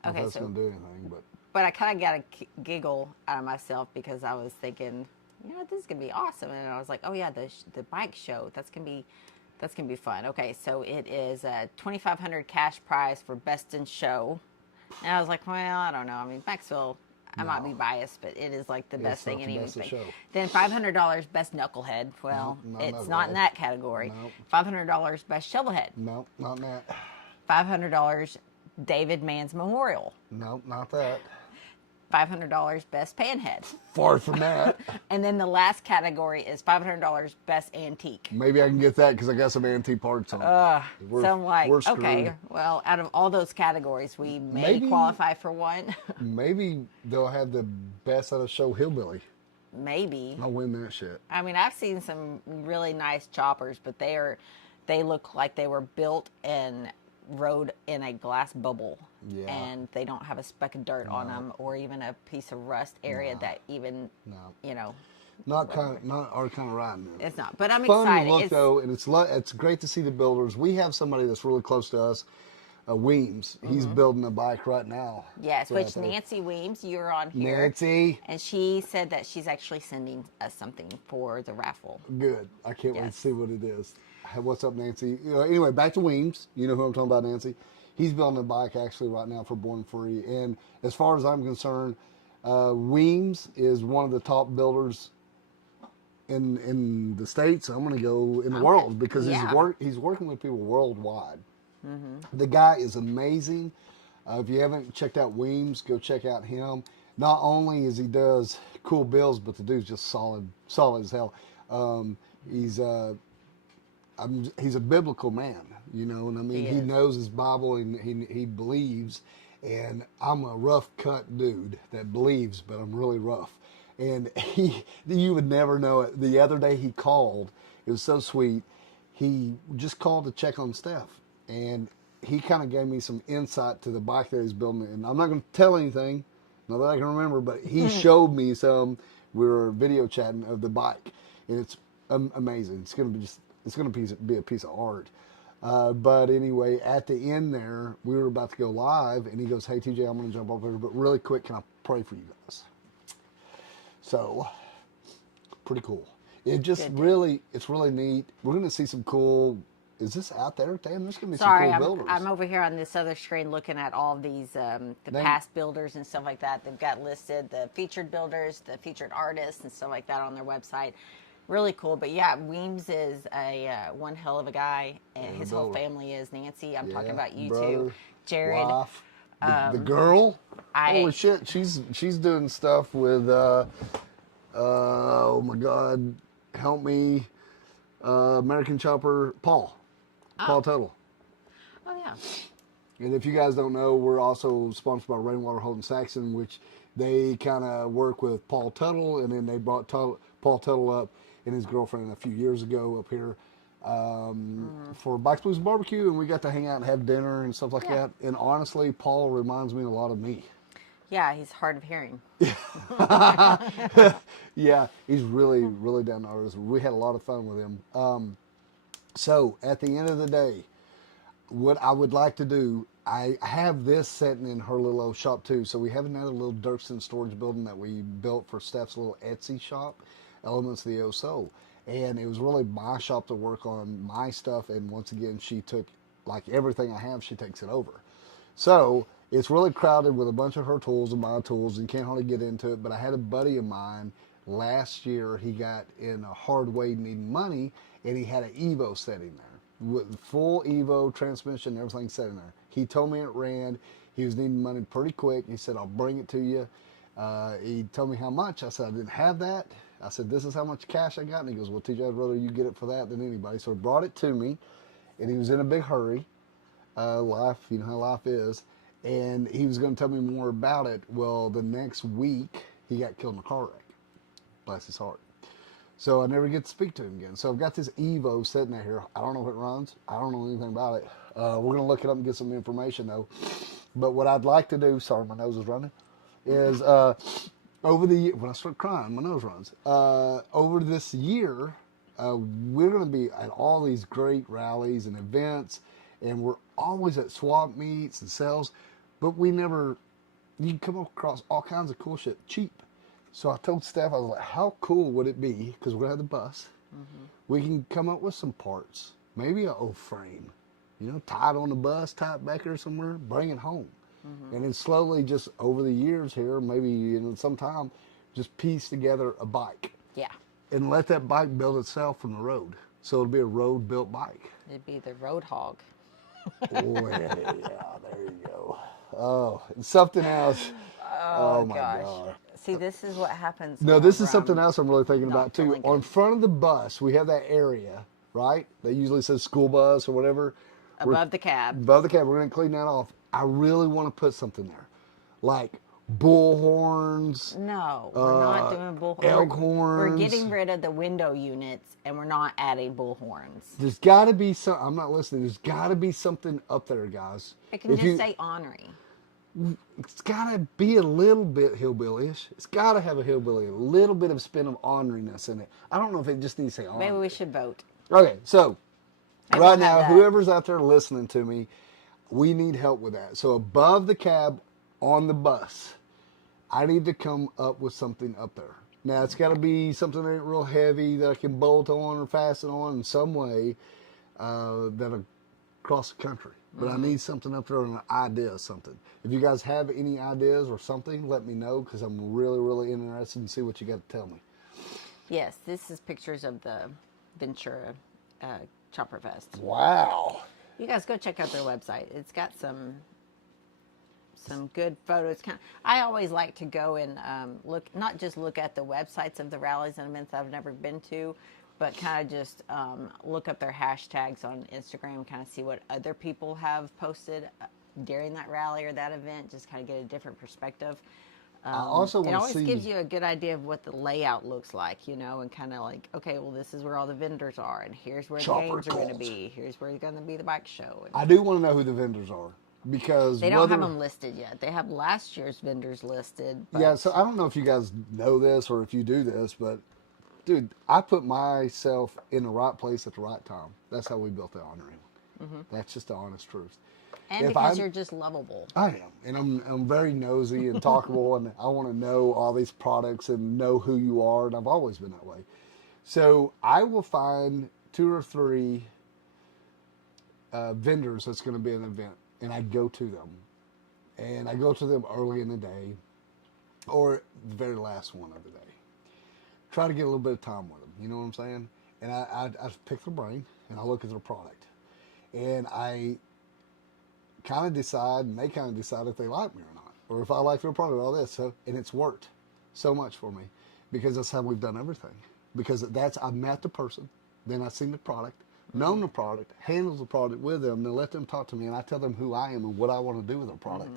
Not Okay, that it's going to do anything, but I kind of got a giggle out of myself because I was thinking, this is going to be awesome. And I was like, oh yeah, the bike show, that's going to be fun. Okay, so it is a $2,500 cash prize for best in show. And I was like, well, I don't know. I mean, Maxwell, I might be biased, but it is like the best thing in anything. Then $500 best knucklehead. Well, it's not in that category. Nope. $500 best shovelhead. No, not that. $500 David Mann's memorial. No, not that. $500 best panhead. Far from that. And then the last category is $500 best antique. Maybe I can get that because I got some antique parts on. So I'm like, we're okay, screwed. well, out of all those categories, we may qualify for one. Maybe they'll have the best out of show hillbilly. Maybe. I'll win that shit. I mean, I've seen some really nice choppers, but they look like they were built and rode in a glass bubble. Yeah. And they don't have a speck of dirt on them or even a piece of rust area that even, Not our kind of riding. It's not, but I'm fun excited. To look though, and it's great to see the builders. We have somebody that's really close to us, Weems. He's building a bike right now. Yes, which Nancy Weems, you're on here. Nancy. And she said that she's actually sending us something for the raffle. Good. I can't wait to see what it is. What's up, Nancy? Anyway, back to Weems. You know who I'm talking about, Nancy. He's building a bike actually right now for Born Free. And as far as I'm concerned, Weems is one of the top builders in the States. I'm going to go in the world because he's working with people worldwide. Mm-hmm. The guy is amazing. If you haven't checked out Weems, go check out him. Not only is he does cool builds, but the dude's just solid as hell. He's a biblical man, and I mean, he knows his Bible and he believes, and I'm a rough cut dude that believes, but I'm really rough. And you would never know it. The other day he called, it was so sweet. He just called to check on Steph, and he kind of gave me some insight to the bike that he's building. And I'm not going to tell anything not that I can remember, but he showed me some. We were video chatting of the bike, and it's amazing. It's going to be a piece of art. But anyway, at the end there, we were about to go live, and he goes, "Hey TJ, I'm going to jump over here, but really quick, can I pray for you guys?" So, pretty cool. It just it's really neat. We're going to see some cool. Is this out there? Damn, there's going to be some cool builders. I'm over here on this other screen looking at all these the past builders and stuff like that. They've got listed the featured builders, the featured artists, and stuff like that on their website. Really cool. But yeah, Weems is one hell of a guy, and his whole family is. Nancy, I'm talking about you too. Jared. Wife, the girl. Holy shit, she's doing stuff with. Oh my God, help me, American Chopper, Paul Tuttle. Oh yeah. And if you guys don't know, we're also sponsored by Rainwater Holden Saxon, which they kind of work with Paul Tuttle, and then they brought Paul Tuttle up and his girlfriend a few years ago up here for Bikes, Blues, and Barbecue, and we got to hang out and have dinner and stuff like that. And honestly, Paul reminds me a lot of me. Yeah, he's hard of hearing. Yeah, he's really, really down to earth. We had a lot of fun with him. So, at the end of the day, what I would like to do, I have this sitting in her little old shop too. So, we have another little Dirksen storage building that we built for Steph's little Etsy shop, Elements of the O-Soul. And it was really my shop to work on my stuff. And once again, she took, like everything I have, she takes it over. So, it's really crowded with a bunch of her tools and my tools, and can't hardly get into it. But I had a buddy of mine last year. He got in a hard way needing money, and he had an Evo sitting there with full Evo transmission, everything sitting there. He told me it ran. He was needing money pretty quick. He said, "I'll bring it to you." He told me how much. I said, "I didn't have that." I said, "This is how much cash I got." And he goes, "Well, TJ, I'd rather you get it for that than anybody." So he brought it to me, and he was in a big hurry. Life, you know how life is. And he was going to tell me more about it. Well, the next week, he got killed in a car wreck. Bless his heart. So I never get to speak to him again. So I've got this Evo sitting out here. I don't know if it runs. I don't know anything about it. We're going to look it up and get some information, though. But what I'd like to do, sorry, my nose is running, is over the year, when I start crying, my nose runs. Over this year, we're going to be at all these great rallies and events, and we're always at swap meets and sales, but you can come across all kinds of cool shit cheap. So I told Steph, I was like, how cool would it be, because we're going to have the bus, we can come up with some parts, maybe an old frame, tie it on the bus, tie it back here somewhere, bring it home. And then slowly, just over the years here, maybe sometime, just piece together a bike. Yeah. And let that bike build itself from the road. So it'll be a road-built bike. It'd be the road hog. Oh, yeah, there you go. Oh, and something else. Oh my God. See, this is what happens. No, this is something else I'm really thinking about too. feeling good. On front of the bus, we have that area, right? That usually says school bus or whatever. Above the cab. Above the cab, we're going to clean that off. I really want to put something there, like bull horns. No, we're not doing bull horns. Elk horns. We're getting rid of the window units, and we're not adding bull horns. There's got to be some. I'm not listening. There's got to be something up there, guys. It can just say ornery. It's got to be a little bit hillbilly-ish. It's got to have a hillbilly, a little bit of spin of orneriness in it. I don't know if it just needs to say ornery. Maybe we should vote. Okay, so Maybe right we'll have now, that. whoever's out there listening to me, we need help with that. So above the cab on the bus, I need to come up with something up there. Now, it's got to be something that ain't real heavy that I can bolt on or fasten on in some way that'll cross the country. But I need something up there, an idea of something. If you guys have any ideas or something, let me know, because I'm really, really interested in see what you got to tell me. Yes, this is pictures of the Ventura Chopper Fest. Wow. You guys go check out their website. It's got some good photos. I always like to go and not just look at the websites of the rallies and events I've never been to, but kind of just look up their hashtags on Instagram, kind of see what other people have posted during that rally or that event, just kind of get a different perspective. I also it want to always see. gives you a good idea of what the layout looks like, and kind of like, okay, well, this is where all the vendors are, and here's where the Chopper games are going to calls. be. Here's where going to be the bike show. I do want to know who the vendors are. because They don't have them listed yet. They have last year's vendors listed. But... Yeah, so I don't know if you guys know this or if you do this, but dude, I put myself in the right place at the right time. That's how we built the Ornery One. That's just the honest truth. And because you're just lovable. I am, and I'm very nosy and talkable, and I want to know all these products and know who you are, and I've always been that way. So I will find 2 or 3 vendors that's going to be an event, and I go to them. And I go to them early in the day or the very last one of the day. Try to get a little bit of time with them, you know what I'm saying? And I pick their brain, and I look at their product. And I kind of decide, and they kind of decide if they like me or not, or if I like their product, all this. So, and it's worked so much for me because that's how we've done everything. Because I've met the person, then I've seen the product, known the product, handles the product with them, then let them talk to me, and I tell them who I am and what I want to do with their product.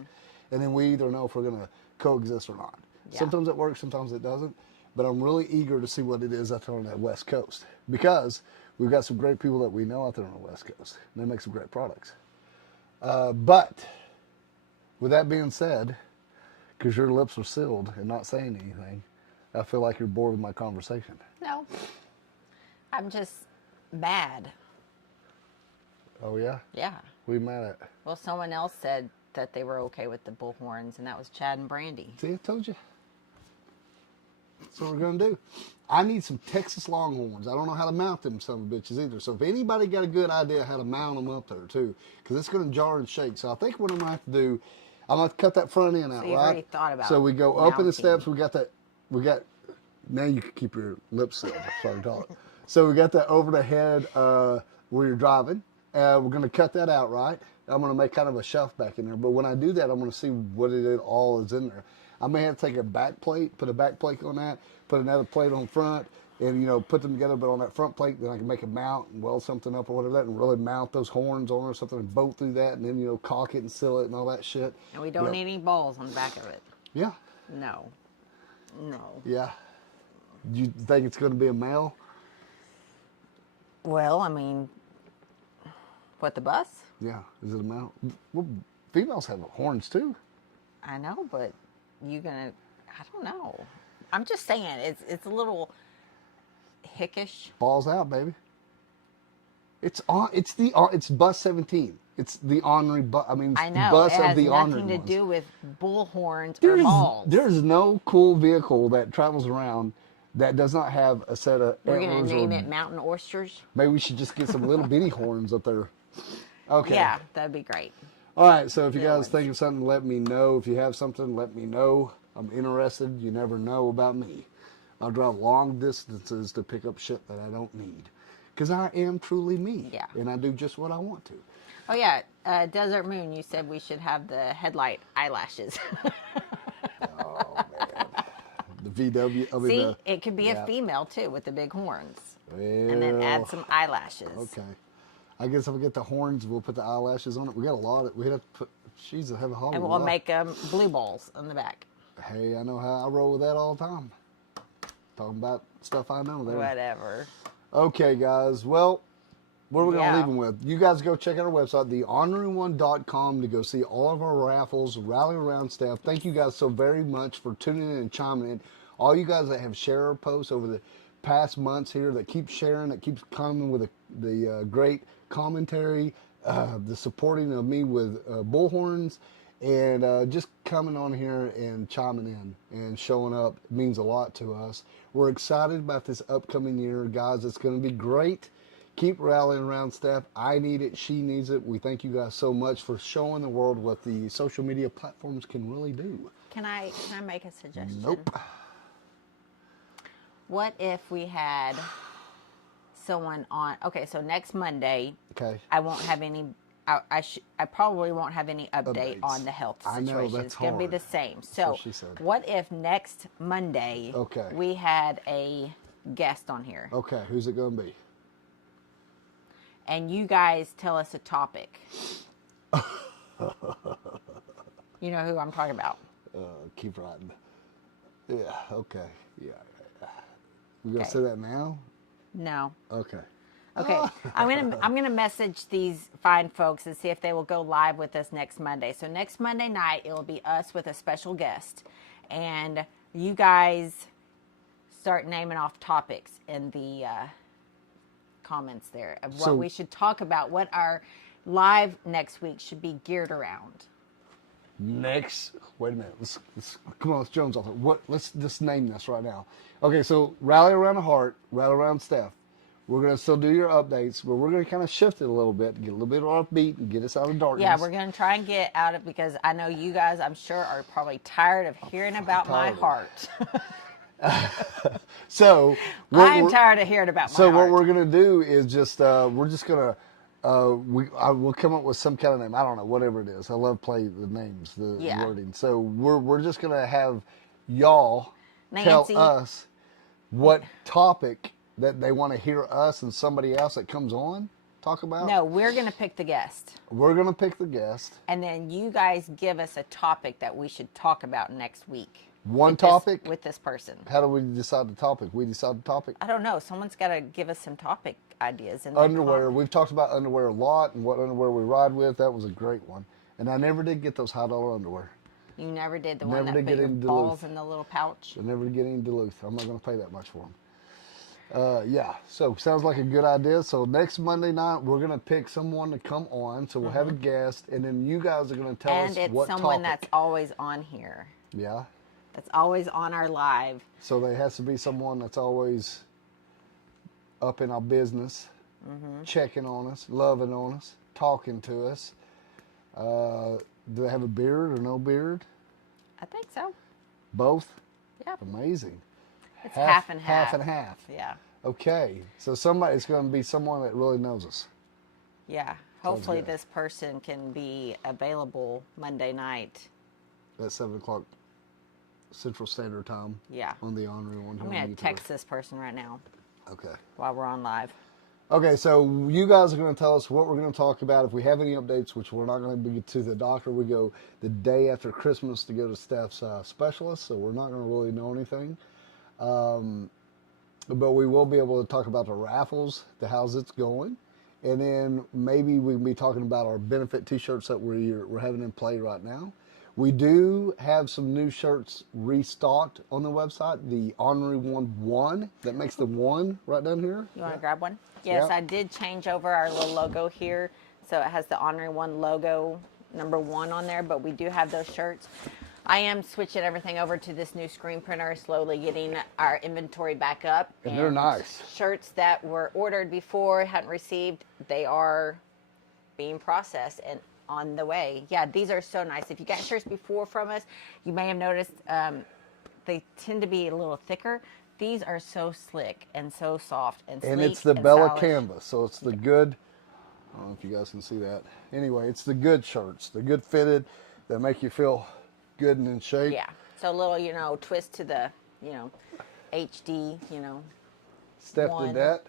And then we either know if we're going to coexist or not. Yeah. Sometimes it works, sometimes it doesn't. But I'm really eager to see what it is out there on that West Coast, because we've got some great people that we know out there on the West Coast. And they make some great products. But with that being said, because your lips are sealed and not saying anything, I feel like you're bored with my conversation. No, I'm just mad. Oh, yeah? Yeah. What are you mad at? Well, someone else said that they were okay with the bullhorns, and that was Chad and Brandy. See, I told you. That's what we're going to do. I need some Texas Longhorns. I don't know how to mount them son of bitches either. So if anybody got a good idea how to mount them up there, too, because it's going to jar and shake. So I think what I'm going to have to do, I'm going to cut that front end out, so you've right? already thought about So we go mounting. up in the steps. Now you can keep your lips sealed. Sorry, talk. So we got that over the head where you're driving. We're going to cut that out, right? I'm going to make kind of a shelf back in there. But when I do that, I'm going to see what it all is in there. I may have to take a back plate, put a back plate on that, put another plate on front, and, put them together. But on that front plate, then I can make a mount and weld something up or whatever that, and really mount those horns on or something and bolt through that, and then, caulk it and seal it and all that shit. And we don't need any balls on the back of it. Yeah. No. Yeah. Do you think it's going to be a male? Well, I mean, what, the bus? Yeah. Is it a male? Well, females have horns too. I know, but I don't know. I'm just saying, it's a little hickish. Balls out, baby. It's bus 17. It's the ornery bus. I mean, I know, bus it has of the ornery nothing to ones. do with bullhorns or balls. There's no cool vehicle that travels around that does not have a set of We're going antlers. to name it Mountain Oysters. Maybe we should just get some little bitty horns up there. Okay. Yeah, that'd be great. All right, so if you Little guys ones. think of something, let me know. If you have something, let me know. I'm interested. You never know about me. I'll drive long distances to pick up shit that I don't need. Because I am truly me. Yeah. And I do just what I want to. Oh, yeah. Desert Moon, you said we should have the headlight eyelashes. Oh, man. The VW. See, it could be yeah. a female, too, with the big horns. Well, And then add some eyelashes. Okay. I guess if we get the horns, we'll put the eyelashes on it. We got a lot of, we have to put, she's a heavy Hollywood. And we'll make blue balls on the back. Hey, I know how I roll with that all the time. Talking about stuff I know there. Whatever. Okay, guys. Well, what are we going to Yeah. leave them with? You guys go check out our website, theorneryone.com, to go see all of our raffles, rally around stuff. Thank you guys so very much for tuning in and chiming in. All you guys that have shared our posts over the past months here, that keep sharing, that keeps coming with the great commentary, the supporting of me with bullhorns, and just coming on here and chiming in and showing up means a lot to us. We're excited about this upcoming year, guys. It's going to be great. Keep rallying around Steph. I need it. She needs it. We thank you guys so much for showing the world what the social media platforms can really do. Can I make a suggestion? Nope. What if we had someone on? Okay, so next Monday, Okay. I won't have any. I probably won't have any update Updates. on the health I situation. know, that's it's going to be hard. the same. what So, she said. what if next Monday Okay. we had a guest on here, Okay. Who's it going to be? and you guys tell us a topic? You know who I'm talking about. Keep writing. Yeah. Okay. Yeah. We're going to Okay. say that now? No. Okay. Okay, I'm gonna message these fine folks and see if they will go live with us next Monday. So next Monday night it will be us with a special guest, and you guys start naming off topics in the comments there of what we should talk about. What our live next week should be geared around. Wait a minute. Let's come on. Let's Jones off. Let's just name this right now. Okay, so rally around the heart, rally around Steph. We're going to still do your updates, but we're going to kind of shift it a little bit, get a little bit offbeat, and get us out of darkness. Yeah, we're going to try and get out of, because I know you guys, I'm sure, are probably tired of hearing about my heart. So I'm tired of hearing about my heart. So what we're going to do is just we're just going to we'll come up with some kind of name. I don't know, whatever it is. I love playing the names, the wording. So we're just going to have y'all tell us what topic that they want to hear us and somebody else that comes on talk about. No, we're going to pick the guest. We're going to pick the guest. And then you guys give us a topic that we should talk about next week. One topic? With this person. How do we decide the topic? We decide the topic? I don't know. Someone's got to give us some topic ideas. Underwear. We've talked about underwear a lot and what underwear we ride with. That was a great one. And I never did get those $100 underwear. You never did? The one that put your balls in the little pouch? I never did get any Duluth. I'm not going to pay that much for them. Yeah, so sounds like a good idea. So next Monday night, we're going to pick someone to come on. So we'll have a guest, and then you guys are going to tell us what topic. And it's someone that's always on here. Yeah. That's always on our live. So there has to be someone that's always up in our business, checking on us, loving on us, talking to us. Do they have a beard or no beard? I think so. Both? Yeah. Amazing. It's half and half. Half and half. Yeah. Okay. So it's going to be someone that really knows us. Yeah. Hopefully this person can be available Monday night. At 7 o'clock Central Standard Time. Yeah. On the Ornery One. I'm going to text this person right now. Okay. While we're on live. Okay, so you guys are going to tell us what we're going to talk about. If we have any updates, which we're not going to be to the doctor, we go the day after Christmas to go to Steph's specialist, so we're not going to really know anything. But we will be able to talk about the raffles, how's it's going, and then maybe we can be talking about our benefit T-shirts that we're having in play right now. We do have some new shirts restocked on the website. The Ornery One that makes the one right down here. You want to grab one? Yes, I did change over our little logo here, so it has the Ornery One logo number 1 on there. But we do have those shirts. I am switching everything over to this new screen printer, slowly getting our inventory back up. And they're nice. Shirts that were ordered before, hadn't received, they are being processed and on the way. Yeah, these are so nice. If you got shirts before from us, you may have noticed they tend to be a little thicker. These are so slick and so soft and sleek. And it's the Bella canvas, so it's the good, I don't know if you guys can see that. Anyway, it's the good shirts, the good fitted, that make you feel good and in shape. Yeah. So a little, twist to the, HD, Steph did that.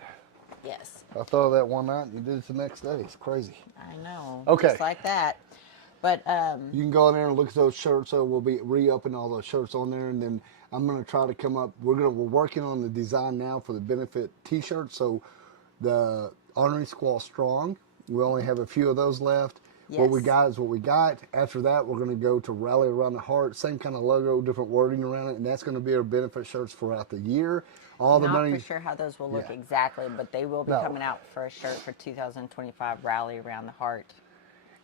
Yes. I thought of that one night and you did it the next day. It's crazy. I know. Okay. Just like that. But you can go in there and look at those shirts. So we'll be re-upping all those shirts on there, and then I'm going to try to come up. We're working on the design now for the benefit T-shirt. So the Ornery Squaw Strong. We only have a few of those left. Yes. What we got is what we got. After that, we're going to go to Rally Around the Heart. Same kind of logo, different wording around it, and that's going to be our benefit shirts throughout the year. All the money. Not for sure how those will look exactly, but they will be coming out for a shirt for 2025 Rally Around the Heart.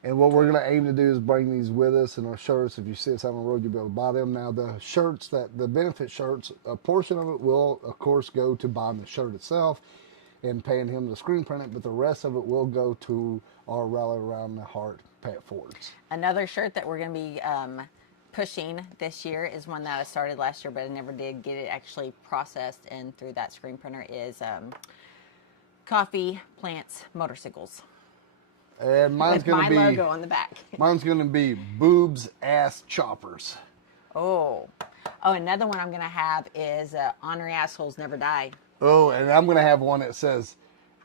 And what we're going to aim to do is bring these with us in our shirts. If you see us on the road, you'll be able to buy them. Now, the shirts, the benefit shirts, a portion of it will, of course, go to buying the shirt itself and paying him to screen print it, but the rest of it will go to our Rally Around the Heart Pat Fords. Another shirt that we're going to be pushing this year is one that I started last year, but I never did get it actually processed and through that screen printer is Coffee Plants Motorcycles. And mine's going to be my logo on the back. Mine's going to be Boobs Ass Choppers. Oh, another one I'm going to have is Ornery Assholes Never Die. Oh, and I'm going to have one that says,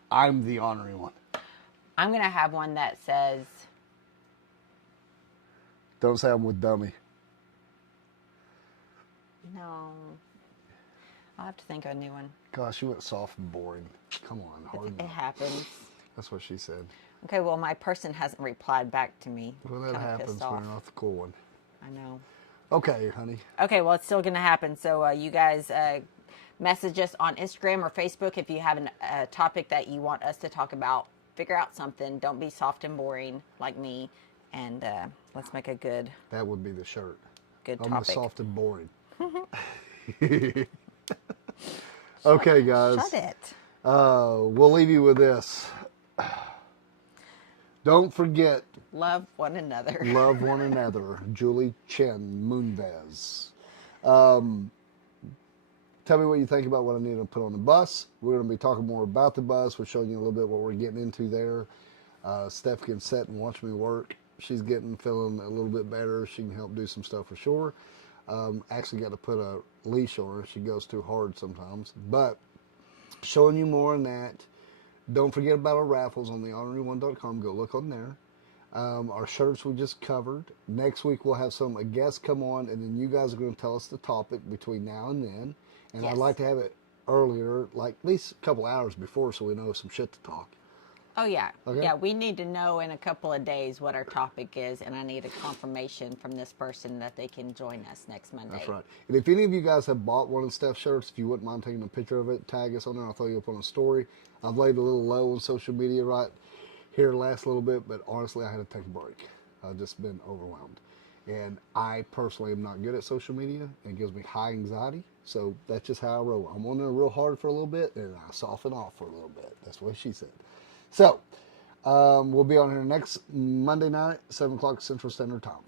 I'm the Ornery One. I'm going to have one that says... Don't say I'm with Dummy. No. I'll have to think of a new one. Gosh, you went soft and boring. Come on, hard It enough. happens. That's what she said. Okay, well, my person hasn't replied back to me. Well, that Kinda happens pissed when off. you're not the cool one. I know. Okay, honey. Okay, well, it's still going to happen. So you guys message us on Instagram or Facebook if you have a topic that you want us to talk about. Figure out something. Don't be soft and boring like me. And let's make a good That would be the shirt. good I'm topic. soft and boring. Okay, guys. Shut it. We'll leave you with this. Don't forget, Love one another. love one another. Julie Chen Moonves. Tell me what you think about what I need to put on the bus. We're going to be talking more about the bus. We're showing you a little bit what we're getting into there. Steph can sit and watch me work. She's feeling a little bit better. She can help do some stuff for sure. Actually got to put a leash on her. She goes too hard sometimes. But showing you more on that. Don't forget about our raffles on the orneryone.com. Go look on there. Our shirts we just covered. Next week we'll have a guests come on, and then you guys are going to tell us the topic between now and then. And Yes. I'd like to have it earlier, like at least a couple hours before, so we know some shit to talk. Oh, yeah. Okay. Yeah, we need to know in a couple of days what our topic is, and I need a confirmation from this person that they can join us next Monday. That's right. And if any of you guys have bought one of Steph's shirts, if you wouldn't mind taking a picture of it, tag us on there. I'll throw you up on a story. I've laid a little low on social media right here the last little bit, but honestly, I had to take a break. I've just been overwhelmed. And I personally am not good at social media, and it gives me high anxiety. So that's just how I roll. I'm on there real hard for a little bit, and I soften off for a little bit. That's what she said. So, we'll be on here next Monday night, 7 o'clock Central Standard Time.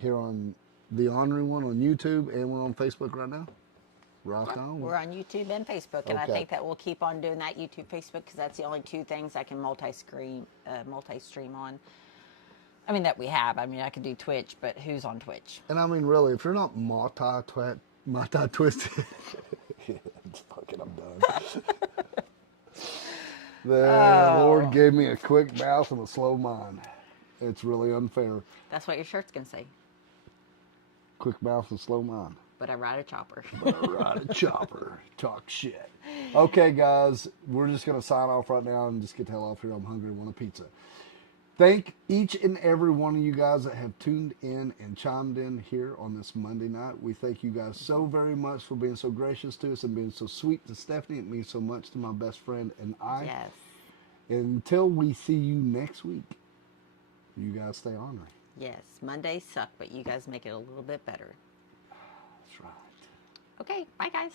Here on the Ornery One on YouTube, and we're on Facebook right now. Rock on. We're on YouTube and Facebook, and I Okay. think that we'll keep on doing that YouTube, Facebook, because that's the only two things I can multi-stream on. I mean, that we have. I mean, I could do Twitch, but who's on Twitch? And I mean, really, if you're not multi-twisted, fucking, I'm done. The Lord gave me a quick mouth and a slow mind. It's really unfair. That's what your shirt's going to say. Quick mouth and slow mind. But I ride a chopper. Ride a chopper. Talk shit. Okay, guys, we're just going to sign off right now and just get the hell off here. I'm hungry and want a pizza. Thank each and every one of you guys that have tuned in and chimed in here on this Monday night. We thank you guys so very much for being so gracious to us and being so sweet to Stephanie. It means so much to my best friend and I. Yes. Until we see you next week, you guys stay ornery. Yes. Mondays suck, but you guys make it a little bit better. That's right. Okay. Bye, guys.